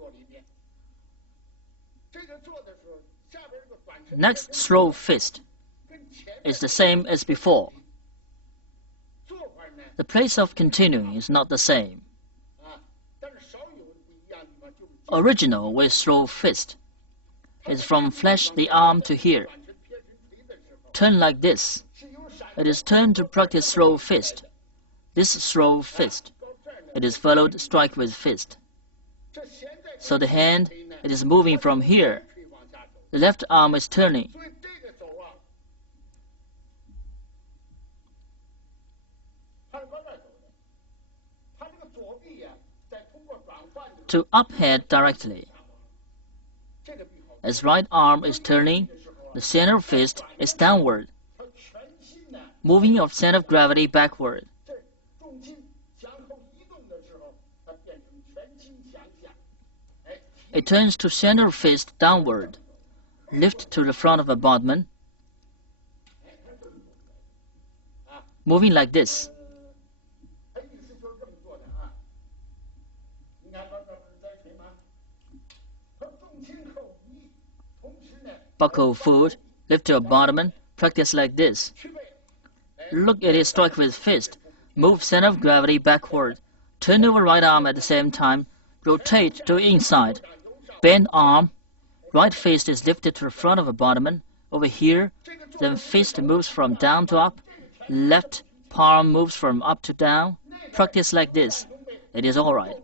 next slow fist is the same as before. The place of continuing is not the same. Original with slow fist is from flash the arm to here. Turn like this. It is turned to practice slow fist. This slow fist. It is followed strike with fist. So the hand, it is moving from here. The left arm is turning. To uphead directly. As right arm is turning, the center of fist is downward, moving of center of gravity backward. It turns to center of fist downward, lift to the front of abutment, moving like this. Buckle foot, lift to abutment, practice like this. Look at it, strike with fist, move center of gravity backward, turn over right arm at the same time, rotate to inside, bend arm, right fist is lifted to the front of abutment, over here, then fist moves from down to up, left palm moves from up to down, practice like this. It is alright.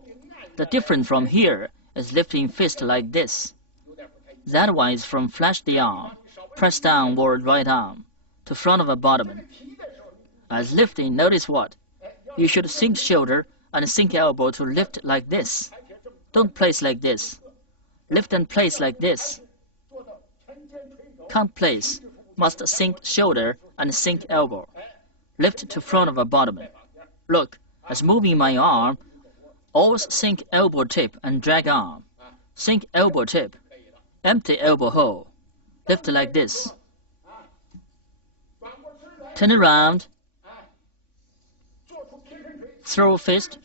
The difference from here is lifting fist like this. That one is from flash the arm, press downward right arm, to front of abutment. As lifting, notice what? You should sink shoulder and sink elbow to lift like this. Don't place like this. Lift and place like this. Can't place. Must sink shoulder and sink elbow. Lift to front of abutment. Look, as moving my arm, always sink elbow tip and drag arm. Sink elbow tip. Empty elbow hole. Lift like this. Turn around. Throw fist.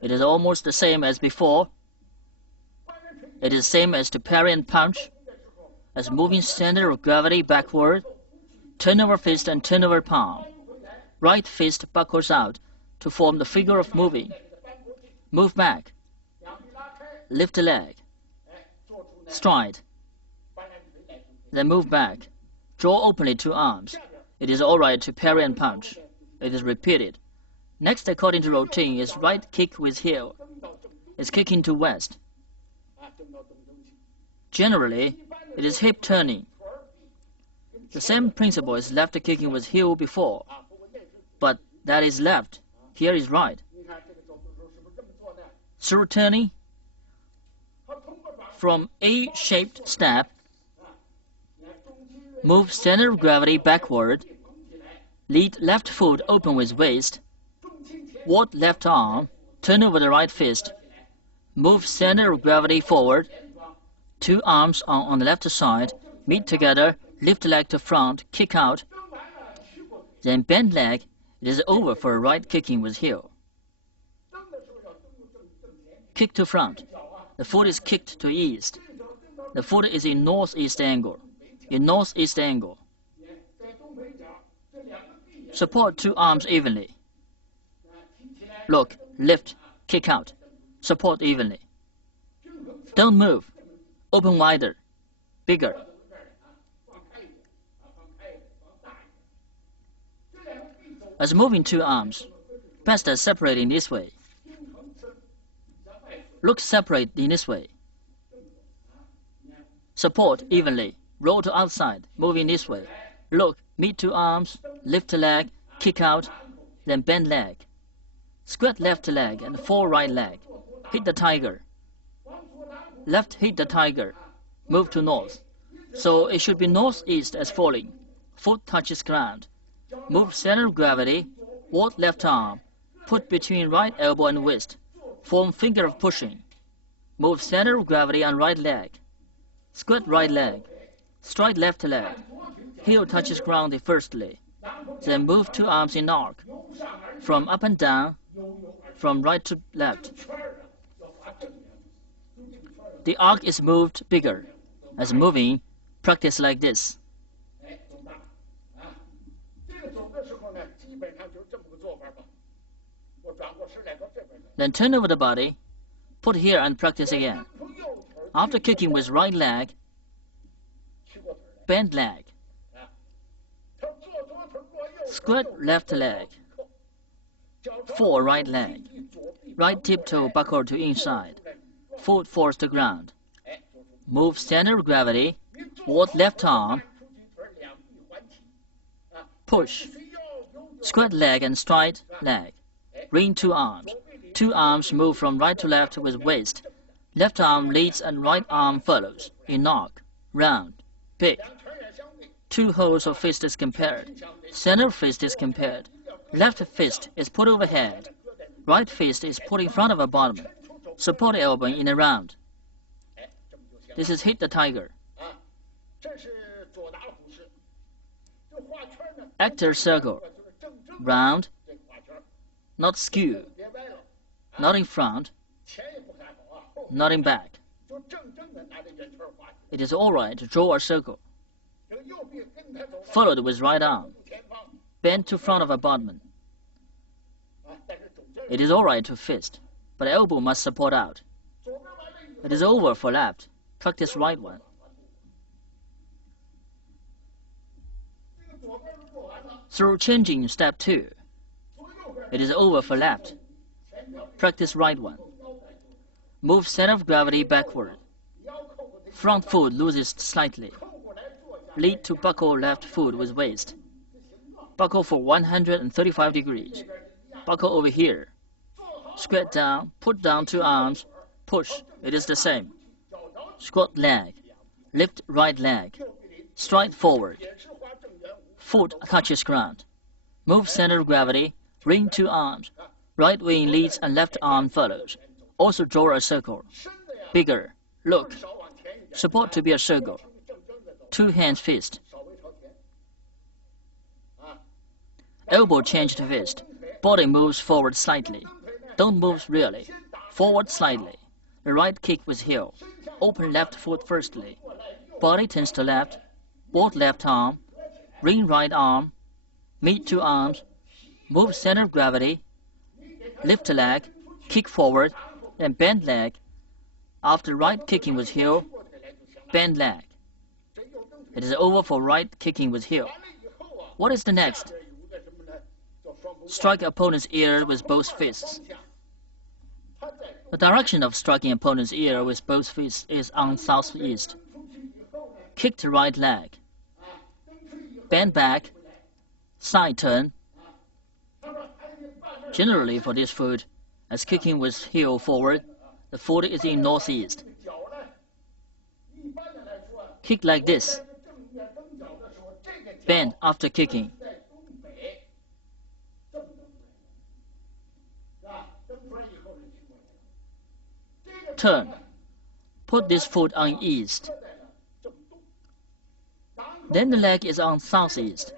It is almost the same as before. It is same as to parry and punch, as moving center of gravity backward, turn over fist and turn over palm. Right fist buckles out to form the figure of moving. Move back. Lift the leg. Stride. Then move back. Draw openly two arms. It is alright to parry and punch. It is repeated. Next, according to routine, is right kick with heel. It's kicking to west. Generally, it is hip turning. The same principle is left kicking with heel before, but that is left. Here is right. Through turning, from A-shaped step, move center of gravity backward, lead left foot open with waist, ward left arm, turn over the right fist, move center of gravity forward, two arms are on the left side, meet together, lift leg to front, kick out, then bend leg. It is over for right kicking with heel. Kick to front. The foot is kicked to east. The foot is in northeast angle. In northeast angle. Support two arms evenly. Look, lift, kick out. Support evenly. Don't move. Open wider, bigger. As moving two arms, best as separating this way. Look separate in this way. Support evenly, roll to outside, moving this way. Look, meet two arms, lift leg, kick out, then bend leg. Squat left leg and fall right leg. Hit the tiger. Left hit the tiger. Move to north. So it should be northeast as falling. Foot touches ground. Move center of gravity. Ward left arm. Put between right elbow and wrist. Form finger of pushing. Move center of gravity on right leg. Squat right leg. Stride left leg. Heel touches ground firstly. Then move two arms in arc. From up and down. From right to left. The arc is moved bigger. As moving, practice like this. Then turn over the body, put here and practice again. After kicking with right leg, bend leg. Squat left leg. Fall right leg. Right tiptoe buckle to inside. Foot falls to ground. Move center of gravity. Ward left arm. Push. Squat leg and stride leg. Ring two arms. Two arms move from right to left with waist. Left arm leads and right arm follows. In arc. Round. Big. Two holes of fist is compared. Center fist is compared. Left fist is put overhead. Right fist is put in front of a bottom. Support elbow in a round. This is hit the tiger. Actor circle. Round. Not skew. Not in front. Not in back. It is alright to draw a circle. Followed with right arm. Bend to front of abutment. It is alright to fist, but elbow must support out. It is over for left. Practice right one. Through changing step 2. It is over for left. Practice right one. Move center of gravity backward. Front foot loses slightly. Lead to buckle left foot with waist. Buckle for 135 degrees. Buckle over here. Squat down, put down two arms, push. It is the same. Squat leg. Lift right leg. Stride forward. Foot touches ground. Move center of gravity. Ring two arms. Right wing leads and left arm follows. Also draw a circle. Bigger. Look. Support to be a circle. Two hands fist. Elbow change to fist. Body moves forward slightly. Don't move really. Forward slightly. The right kick with heel. Open left foot firstly. Body turns to left. Both left arm. Ring right arm. Meet two arms. Move center of gravity. Lift the leg. Kick forward. Then bend leg. After right kicking with heel, bend leg. It is over for right kicking with heel. What is the next? Strike opponent's ear with both fists. The direction of striking opponent's ear with both fists is on southeast. Kick the right leg. Bend back. Side turn. Generally for this foot, as kicking with heel forward, the foot is in northeast. Kick like this. Bend after kicking. Turn. Put this foot on east. Then the leg is on southeast.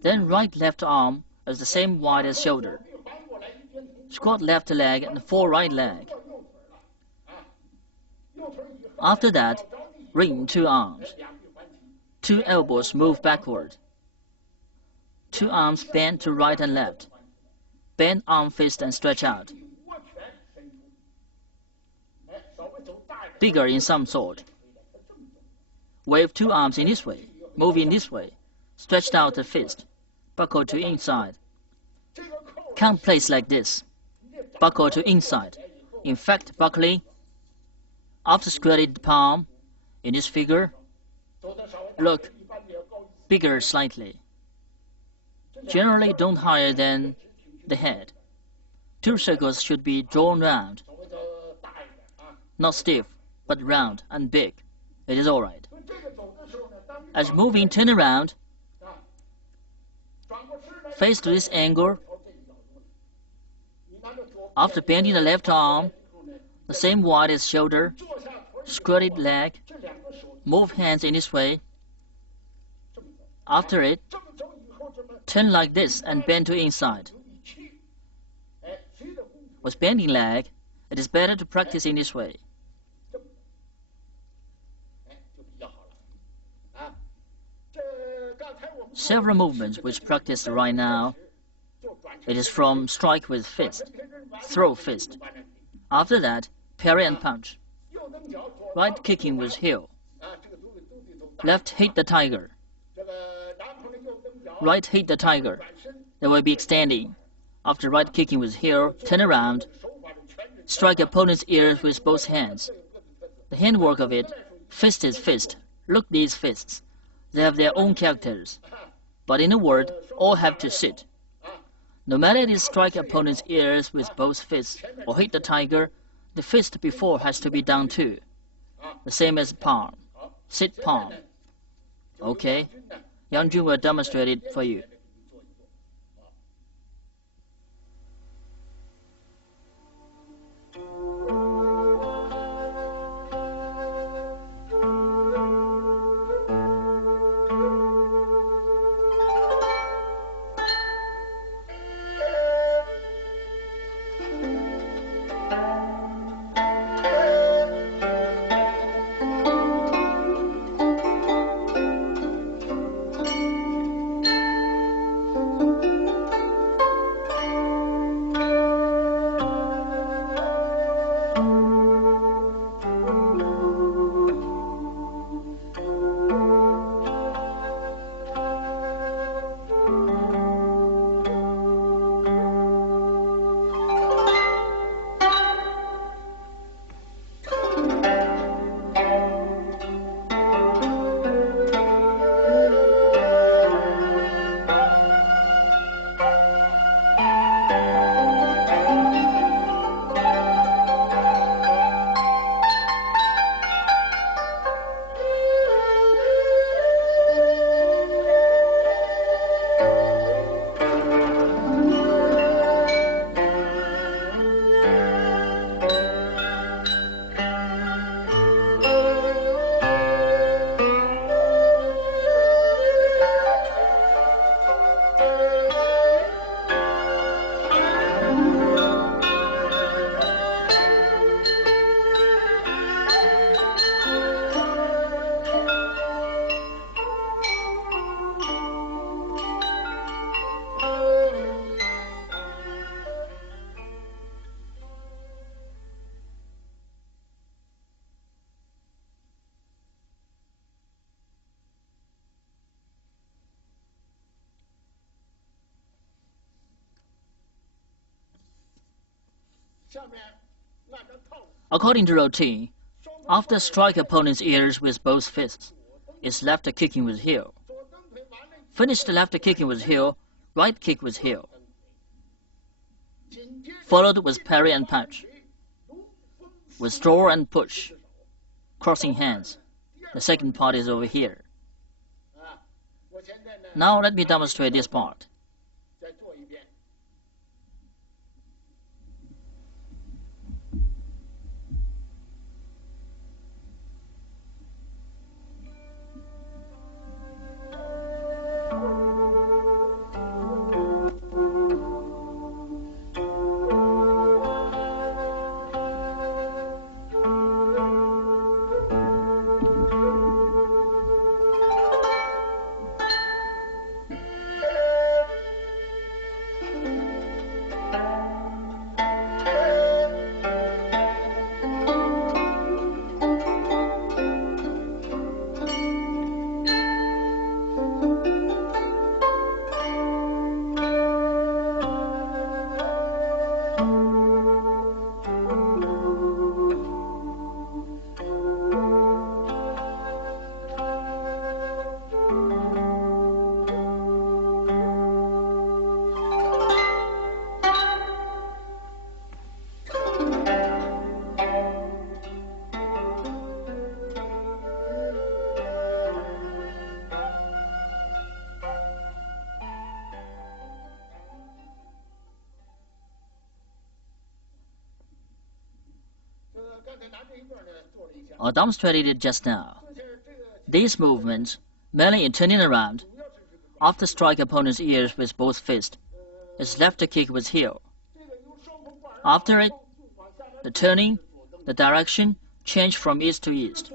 Then right left arm is the same wide as shoulder. Squat left leg and fall right leg. After that, ring two arms. Two elbows move backward. Two arms bend to right and left. Bend arm fist and stretch out. Bigger in some sort. Wave two arms in this way. Move in this way. Stretched out the fist. Buckle to inside. Can't place like this. Buckle to inside. In fact, buckling. After squatted palm, in this figure, look, bigger slightly. Generally don't higher than the head. Two circles should be drawn round. Not stiff, but round and big. It is alright. As moving turn around, face to this angle. After bending the left arm, the same wide as shoulder, squatted leg, move hands in this way. After it, turn like this and bend to inside. With bending leg, it is better to practice in this way. Several movements which practiced right now. It is from strike with fist, throw fist. After that, parry and punch. Right kicking with heel. Left hit the tiger. Right hit the tiger. They will be extending. After right kicking with heel, turn around. Strike opponent's ears with both hands. The handwork of it, fist is fist. Look these fists. They have their own characters. But in a word, all have to sit. No matter it is strike opponent's ears with both fists or hit the tiger, the fist before has to be down too. The same as palm. Sit palm. Okay? Yang Jun will demonstrate it for you. According to routine, after strike opponent's ears with both fists, is left kicking with heel. Finish the left kicking with heel, right kick with heel. Followed with parry and punch. Withdraw and push. Crossing hands. The second part is over here. Now let me demonstrate this part. I demonstrated it just now. These movements, mainly in turning around, after strike opponent's ears with both fists, is left kick with heel. After it, the turning, the direction change from east to east.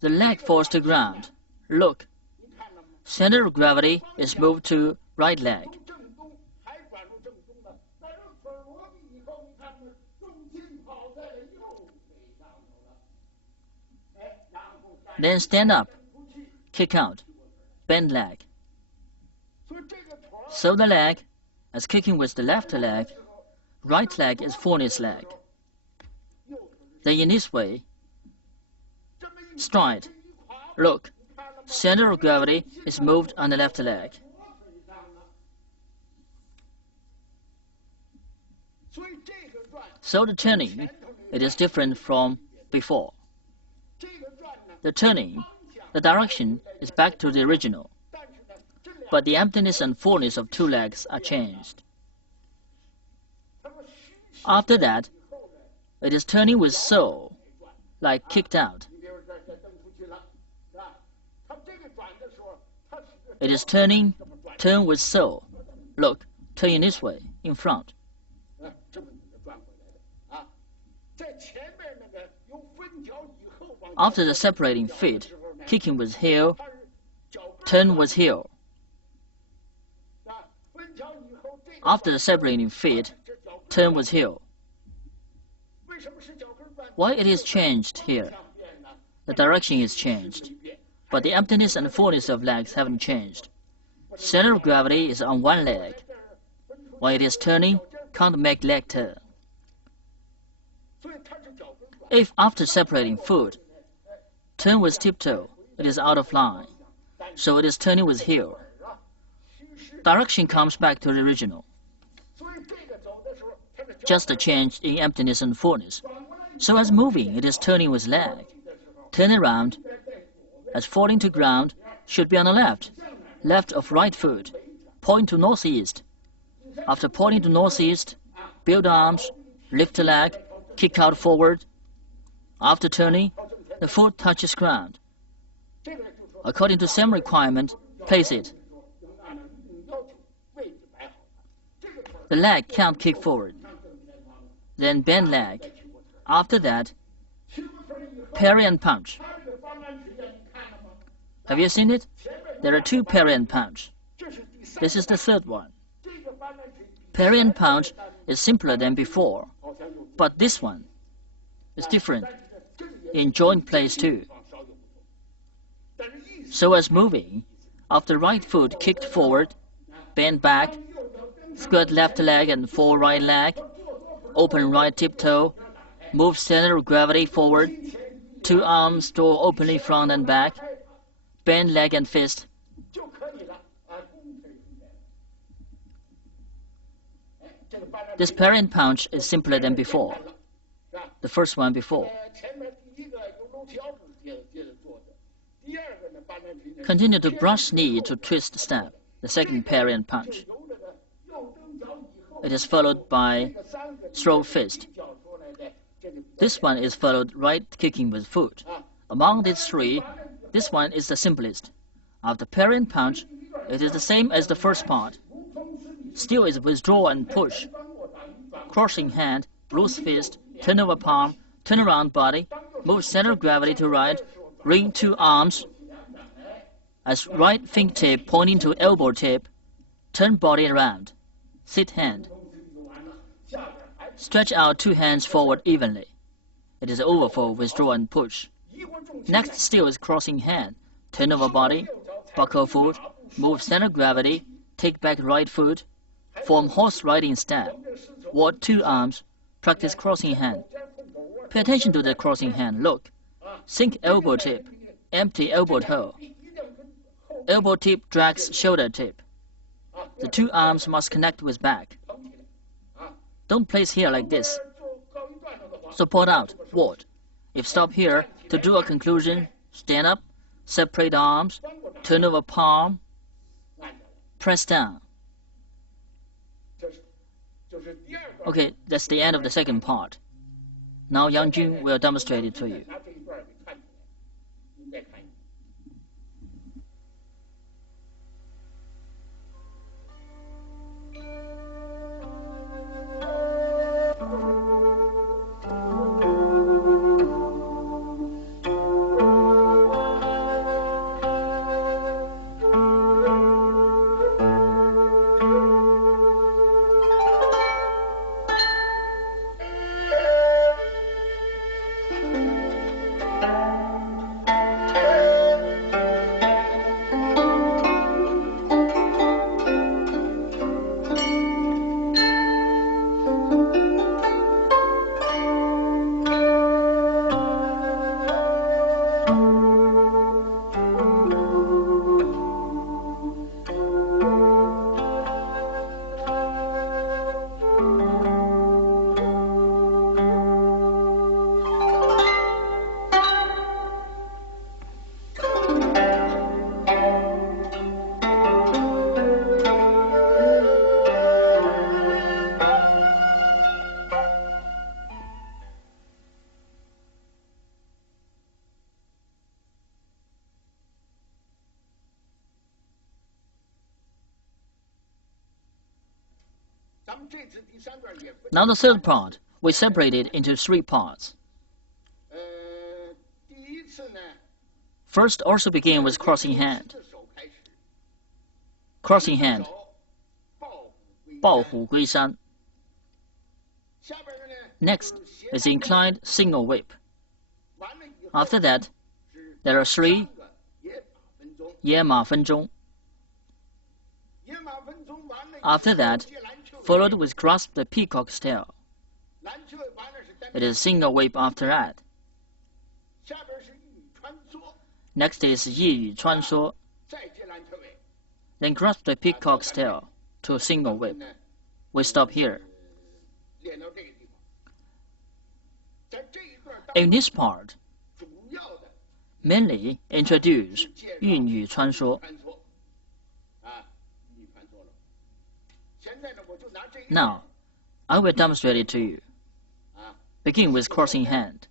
The leg falls to ground. Look, center of gravity is moved to right leg. Then stand up, kick out, bend leg. So the leg, as kicking with the left leg, right leg is foremost leg. Then in this way, stride. Look, center of gravity is moved on the left leg. So the turning, it is different from before. The turning, the direction is back to the original, but the emptiness and fullness of two legs are changed. After that, it is turning with soul, like kicked out. It is turn with soul. Look, turning this way, in front. After the separating feet, kicking with heel, turn with heel. After the separating feet, turn with heel. Why it is changed here? The direction is changed, but the emptiness and fullness of legs haven't changed. Center of gravity is on one leg. When it is turning, can't make leg turn. If after separating foot, turn with tiptoe, it is out of line, so it is turning with heel. Direction comes back to the original. Just a change in emptiness and fullness. So as moving, it is turning with leg. Turn around, as falling to ground, should be on the left, left of right foot, point to northeast. After pointing to northeast, build arms, lift the leg, kick out forward. After turning, the foot touches ground. According to same requirement, place it. The leg can't kick forward. Then bend leg. After that, parry and punch. Have you seen it? There are two parry and punch. This is the third one. Parry and punch is simpler than before, but this one is different in joint place too. So as moving, after right foot kicked forward, bend back, Squat left leg and fold right leg. Open right tiptoe. Move center of gravity forward. Two arms draw openly front and back. Bend leg and fist. This parry and punch is simpler than before. The first one before. Continue to brush knee to twist step, the second parry and punch. It is followed by throw fist. This one is followed right kicking with foot. Among these three, this one is the simplest. After parry and punch, it is the same as the first part. Still is withdraw and push. Crossing hand, bruise fist, turn over palm, turn around body, move center of gravity to right, ring two arms, as right fingertip pointing to elbow tip, turn body around, sit hand. Stretch out two hands forward evenly. It is over for withdraw and push. Next still is crossing hand, turn over body, buckle foot, move center of gravity, take back right foot, form horse riding step, ward two arms, practice crossing hand. Pay attention to the crossing hand, look. Sink elbow tip, empty elbow toe. Elbow tip drags shoulder tip. The two arms must connect with back. Don't place here like this. Support out, ward. If stop here, to do a conclusion, stand up, separate arms, turn over palm, press down. Okay, that's the end of the second part. Now Yang Jun will demonstrate it to you. Now the third part, we separate it into three parts. First, also begin with crossing hand. Crossing hand, 抱虎归山. Next is inclined single whip. After that, there are three 野马分鬃. After that, followed with grasp the peacock's tail. It is single whip after that. Next is 一语穿梭. Then grasp the peacock's tail to a single whip. We stop here. In this part, mainly introduce 韵语穿梭. Now, I will demonstrate it to you. Begin with crossing hand.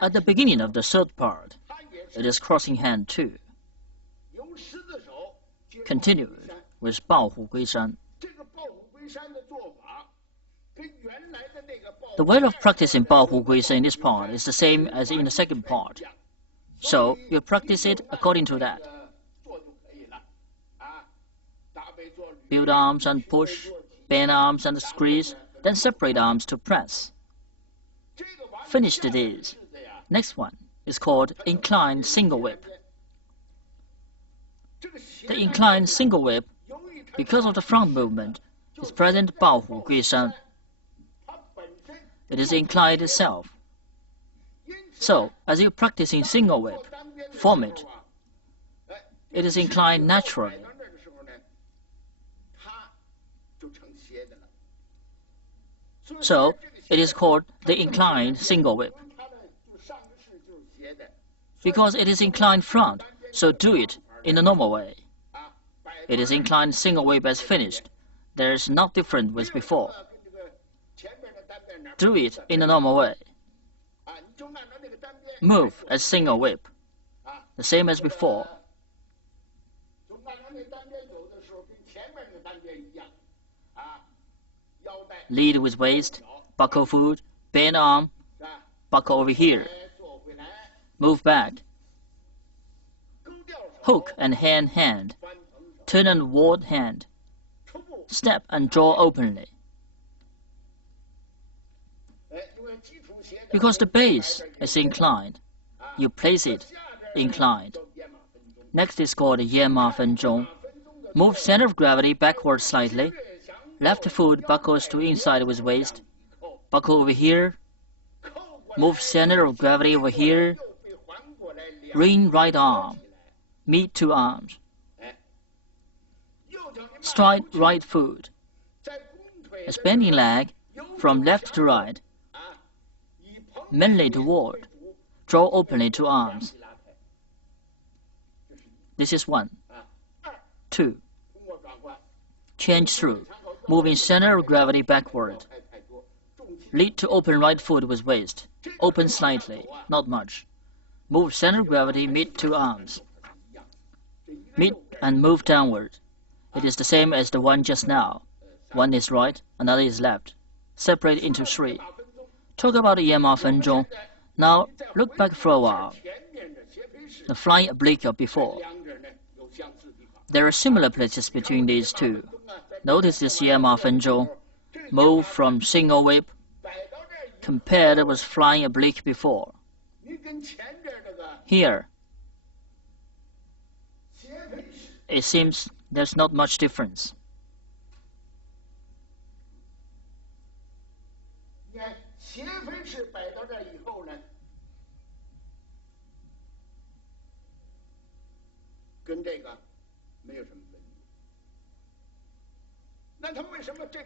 At the beginning of the third part, it is crossing hand too. Continued with 抱虎归山. The way of practicing 抱虎归山in this part is the same as in the second part. So you practice it according to that. Build arms and push, bend arms and squeeze, then separate arms to press. Finish these. Next one is called inclined single whip. The inclined single whip, because of the front movement, is present 抱虎归山. It is inclined itself. So, as you practicing single whip, form it. It is inclined naturally. So, it is called the inclined single whip. Because it is inclined front, so do it in the normal way. It is inclined single whip as finished. There is not different with before. Do it in the normal way. Move as single whip, the same as before. Lead with waist, buckle foot, bend arm, buckle over here. Move back. Hook and hand, turn and ward hand. Step and draw openly. Because the base is inclined, you place it inclined. Next is called Yan Ma Fen Zhong. Move center of gravity backward slightly. Left foot buckles to inside with waist. Buckle over here. Move center of gravity over here. Ring right arm. Meet two arms. Stride right foot. Expanding leg from left to right. Mainly toward. Draw openly two arms. This is 1. 2. Change through. Moving center of gravity backward. Lead to open right foot with waist. Open slightly, not much. Move center of gravity, meet two arms. Meet and move downward. It is the same as the one just now. One is right, another is left. Separate into 3. Talk about the Yan Ma Fen Zhong. Now look back for a while. The flying oblique of before. There are similar places between these two. Notice this Yan Ma Fen Zhong. Move from single whip compared with flying oblique before. Here, it seems there's not much difference.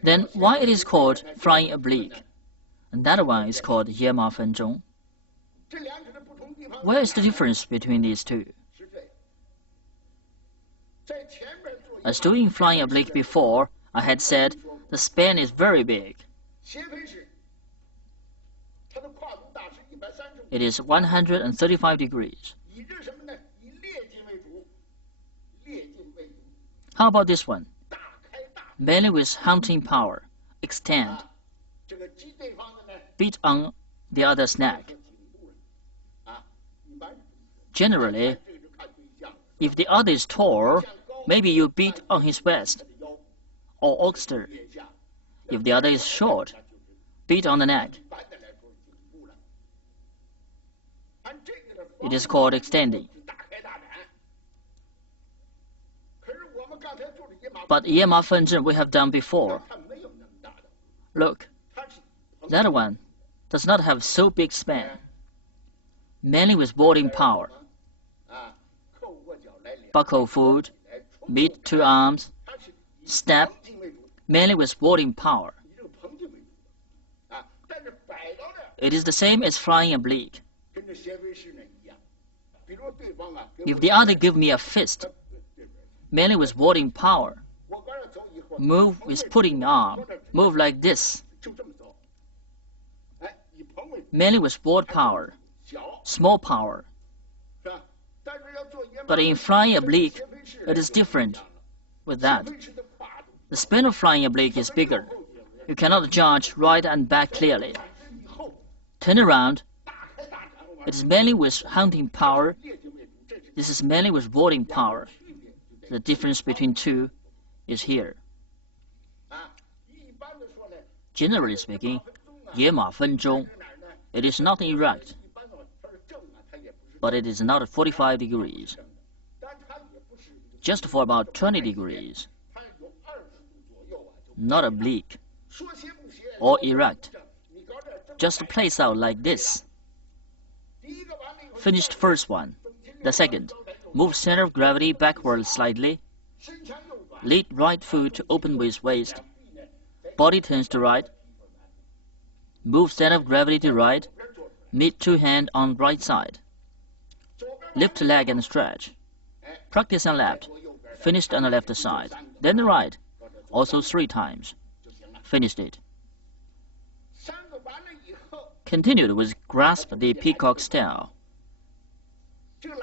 Then why it is called flying oblique? And that one is called Yan Ma Fen Zhong. Where is the difference between these two? As doing flying oblique before, I had said the span is very big. It is 135 degrees. How about this one? Mainly with hunting power. Extend. Beat on the other's neck. Generally, if the other is tall, maybe you beat on his waist or oyster. If the other is short, beat on the neck. It is called extending. But Yan Ma Fen Zhong we have done before. Look, that one does not have so big span. Mainly with boarding power. Buckle foot, meet two arms, step, mainly with boarding power. It is the same as flying oblique. If the other give me a fist, mainly with boarding power, move with putting arm, move like this, mainly with board power. small power. But in flying oblique, it is different with that. The span of flying oblique is bigger. You cannot judge right and back clearly. Turn around. It is mainly with hunting power. This is mainly with rolling power. The difference between two is here. Generally speaking, 野马分鬃. It is not erect, but it is not 45 degrees. Just for about 20 degrees. Not oblique or erect. Just place out like this. Finished first one. The second, move center of gravity backward slightly. Lead right foot to open with waist. Body turns to right. Move center of gravity to right. Meet two hands on right side. Lift leg and stretch. Practice on left. Finished on the left side. Then the right. Also 3 times. Finished it. Continued with grasp the peacock style.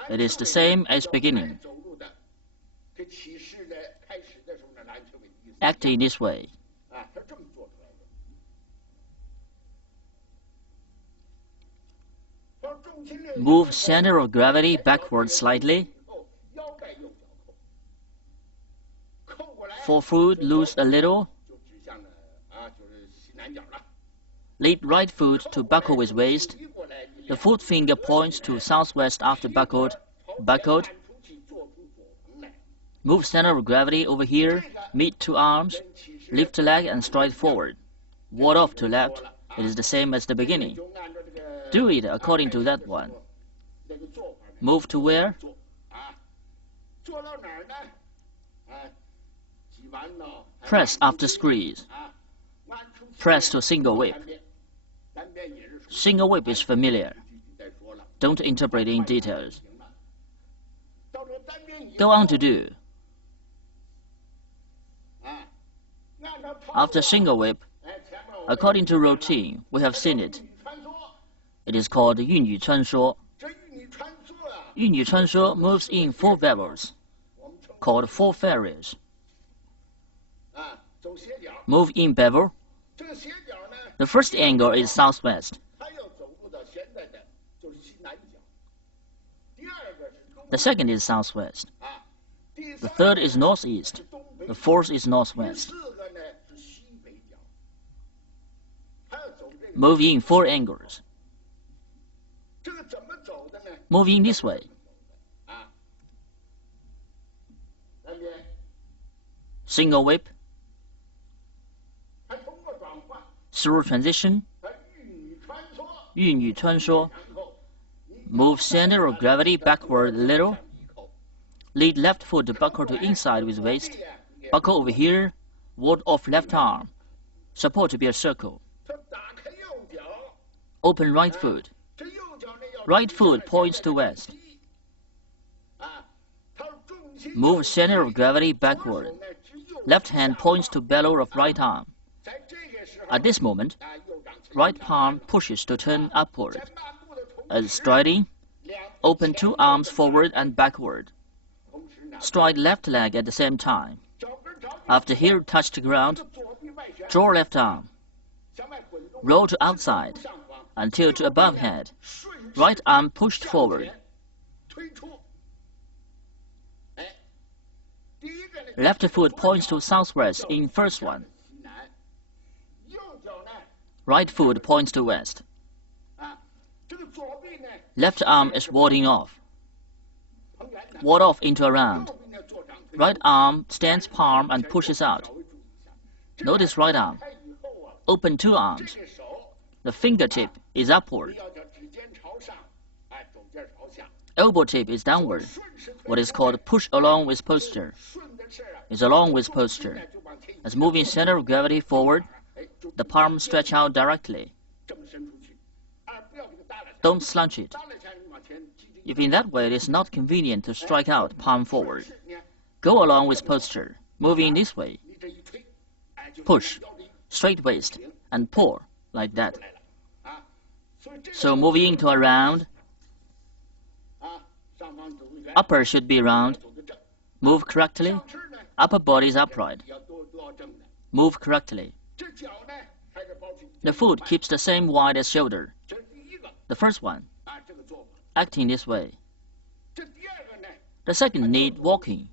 It is the same as beginning. Act in this way. Move center of gravity backward slightly. Forefoot loose a little. Lead right foot to buckle with waist. The foot finger points to southwest after buckled. Buckled. Move center of gravity over here. Meet two arms. Lift leg and stride forward. Ward off to left. It is the same as the beginning. Do it according to that one. Move to where? Press after squeeze. Press to single whip. Single whip is familiar. Don't interpret in details. Go on to do. After single whip, according to routine, we have seen it. It is called 玉女穿梭. 玉女穿梭 moves in 4 bevels, called 4 fairies. Move in bevel. The first angle is southwest. The second is southwest. The third is northeast. The fourth is northwest. Move in 4 angles. Move in this way. Single whip. Through transition. 玉女穿梭. Move center of gravity backward a little. Lead left foot to buckle to inside with waist. Buckle over here. Ward off left arm. Support to be a circle. Open right foot. Right foot points to west. Move center of gravity backward. Left hand points to bellow of right arm. At this moment, right palm pushes to turn upward. As striding, open 2 arms forward and backward. Stride left leg at the same time. After heel touched ground, draw left arm. Roll to outside until to above head. Right arm pushed forward. Left foot points to southwest in first one. Right foot points to west. Left arm is warding off. Ward off into a round. Right arm stands palm and pushes out. Notice right arm. Open 2 arms. The fingertip is upward. Elbow tip is downward. What is called push along with posture. Is along with posture. As moving center of gravity forward, the palm stretch out directly. Don't slouch it. If in that way it is not convenient to strike out palm forward, go along with posture, moving this way. Push, straight waist, and pull, like that. So moving into a round, Upper should be round. Move correctly. Upper body is upright. Move correctly. The foot keeps the same wide as shoulder. The first one, acting this way. The second need walking.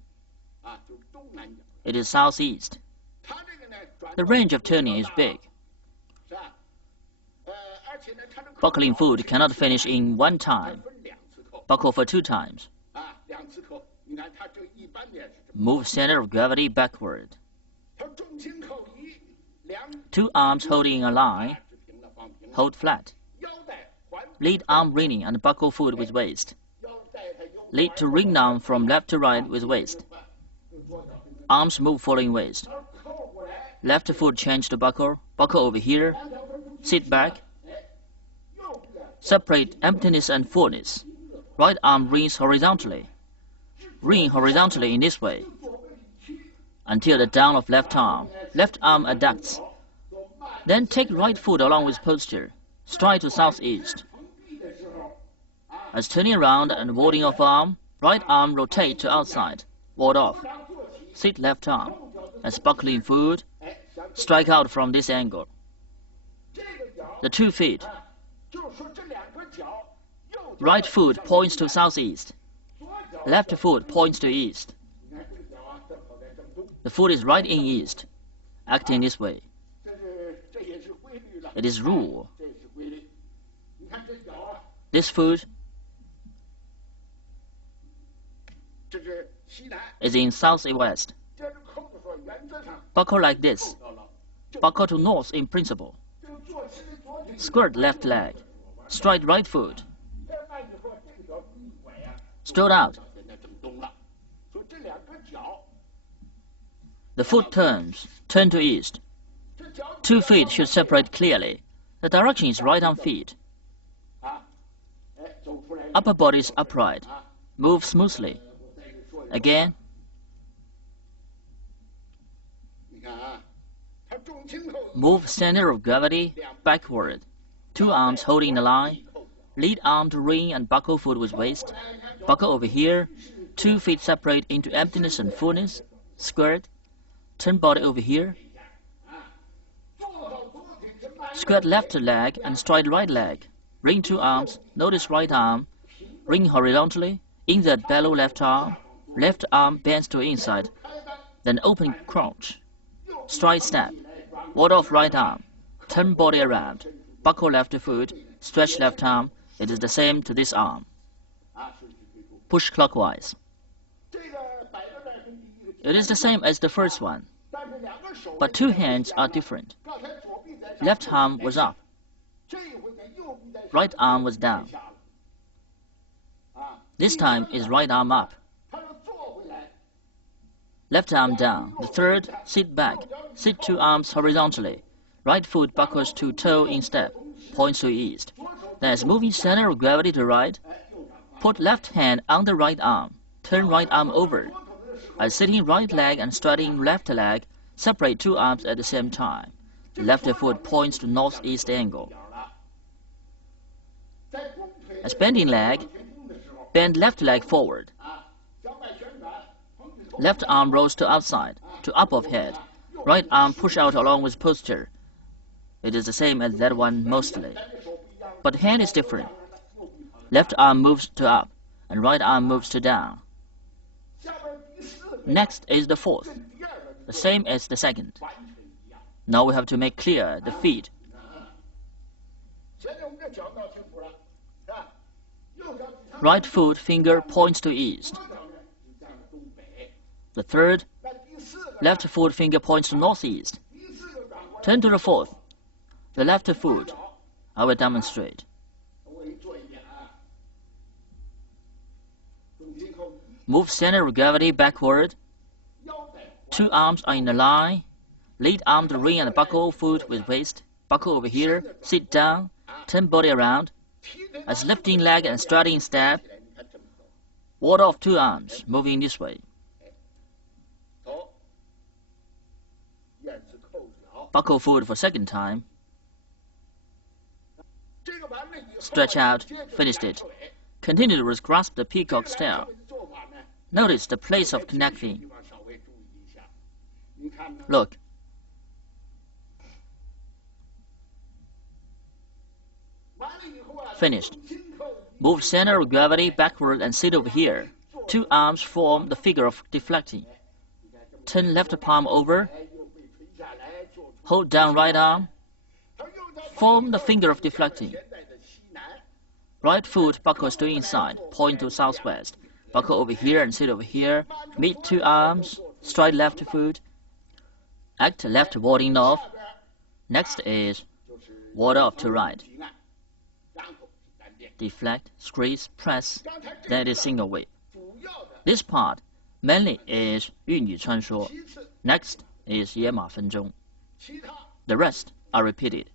It is southeast. The range of turning is big. Buckling foot cannot finish in one time. Buckle for 2 times. Move center of gravity backward. 2 arms holding a line. Hold flat. Lead arm ringing and buckle foot with waist. Lead to ring arm from left to right with waist. Arms move following waist. Left foot change to buckle. Buckle over here. Sit back. Separate emptiness and fullness. Right arm rings horizontally. Ring horizontally in this way until the down of left arm. Left arm adducts. Then take right foot along with posture. Stride to southeast. As turning around and warding off arm, right arm rotate to outside. Ward off. Sit left arm. As buckling foot, strike out from this angle. The 2 feet. Right foot points to southeast. Left foot points to east. The foot is right in east, acting this way. It is rule. This foot is in southwest. Buckle like this. Buckle to north in principle. Squirt left leg. Stride right foot. Strode out. The foot turns. Turn to east. 2 feet should separate clearly. The direction is right arm feet. Upper body is upright. Move smoothly. Again. Move center of gravity backward. 2 arms holding the line. Lead arm to ring and buckle foot with waist. Buckle over here. 2 feet separate into emptiness and fullness. Squirt. Turn body over here. Squirt left leg and stride right leg. Ring 2 arms. Notice right arm. Ring horizontally. Insert below left arm. Left arm bends to inside. Then open crouch. Stride step. Ward off right arm. Turn body around. Buckle left foot. Stretch left arm. It is the same to this arm. Push clockwise. It is the same as the first one, but 2 hands are different. Left arm was up. Right arm was down. This time is right arm up. Left arm down. The third, sit back. Sit 2 arms horizontally. Right foot buckles to toe in step. Points to east. Then as moving center of gravity to right, put left hand on the right arm. Turn right arm over. As sitting right leg and striding left leg, separate 2 arms at the same time. The left foot points to northeast angle. As bending leg, bend left leg forward. Left arm rolls to outside, to up of head. Right arm push out along with posture. It is the same as that one mostly. But hand is different. Left arm moves to up, and right arm moves to down. Next is the fourth, the same as the second. Now we have to make clear the feet. Right foot finger points to east. The third, left foot finger points to northeast. Turn to the fourth, the left foot. I will demonstrate. Move center of gravity backward. 2 arms are in a line. Lead arm to ring and buckle foot with waist. Buckle over here. Sit down. Turn body around. As lifting leg and striding step. Ward off 2 arms, moving this way. Buckle foot for second time. Stretch out. Finished it. Continue to grasp the peacock style. Notice the place of connecting. Look. Finished. Move center of gravity backward and sit over here. Two arms form the figure of deflecting. Turn left palm over. Hold down right arm. Form the finger of deflecting. Right foot buckles to inside, point to southwest. Buckle over here and sit over here. Meet two arms. Stride left foot. Act left warding north. Next is ward off to right. Deflect, squeeze, press. Then it is single whip. This part mainly is 玉女穿梭. Next is 野马分鬃. The rest are repeated.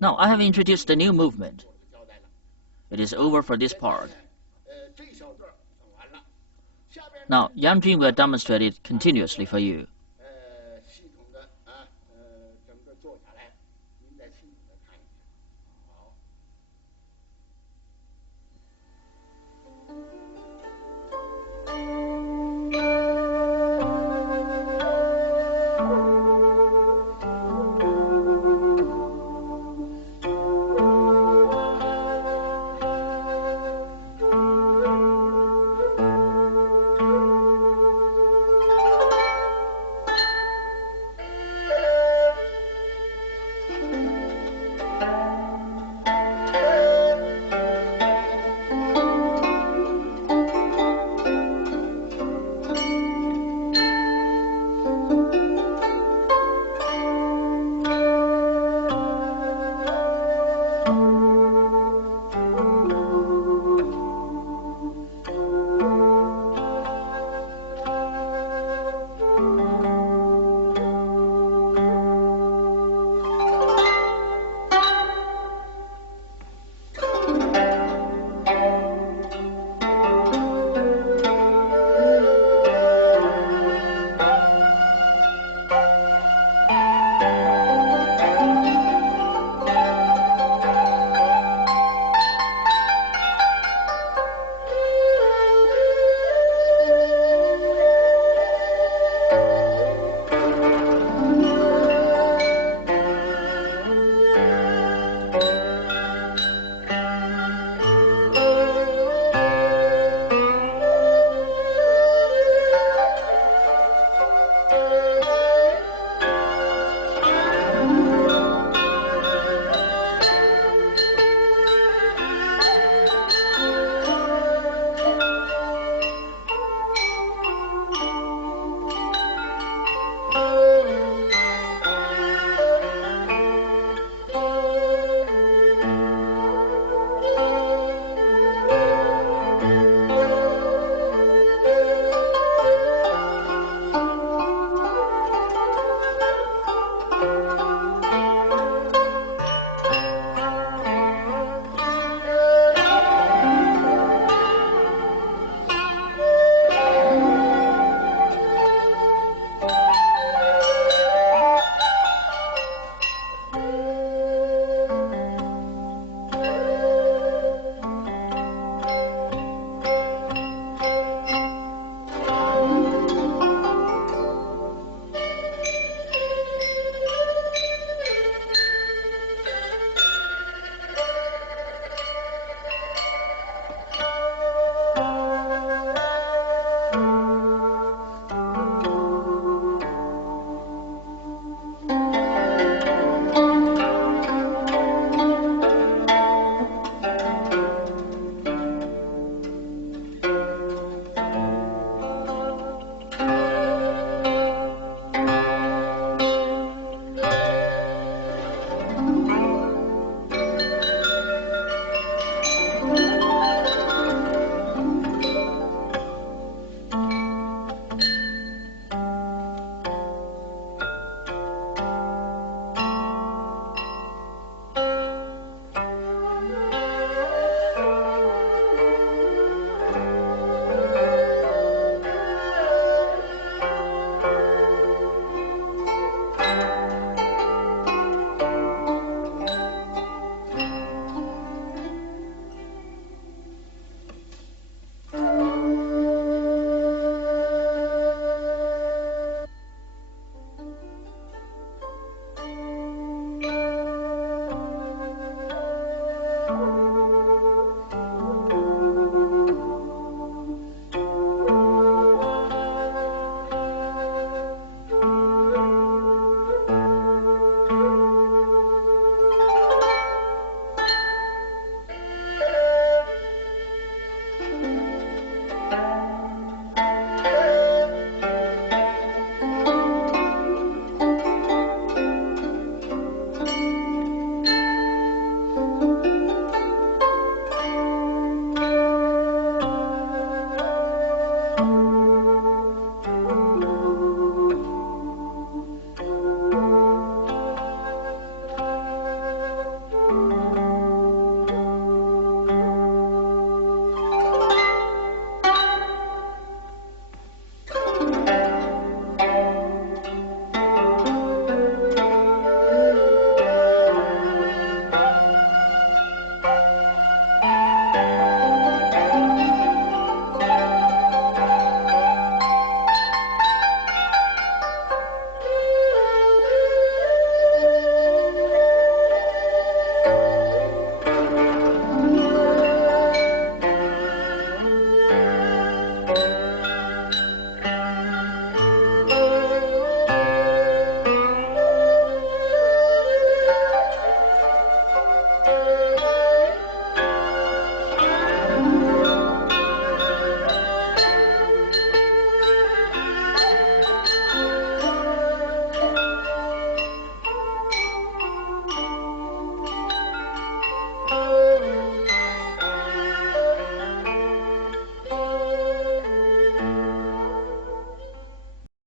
Now I have introduced the new movement. It is over for this part. Now Yang Jun will demonstrate it continuously for you.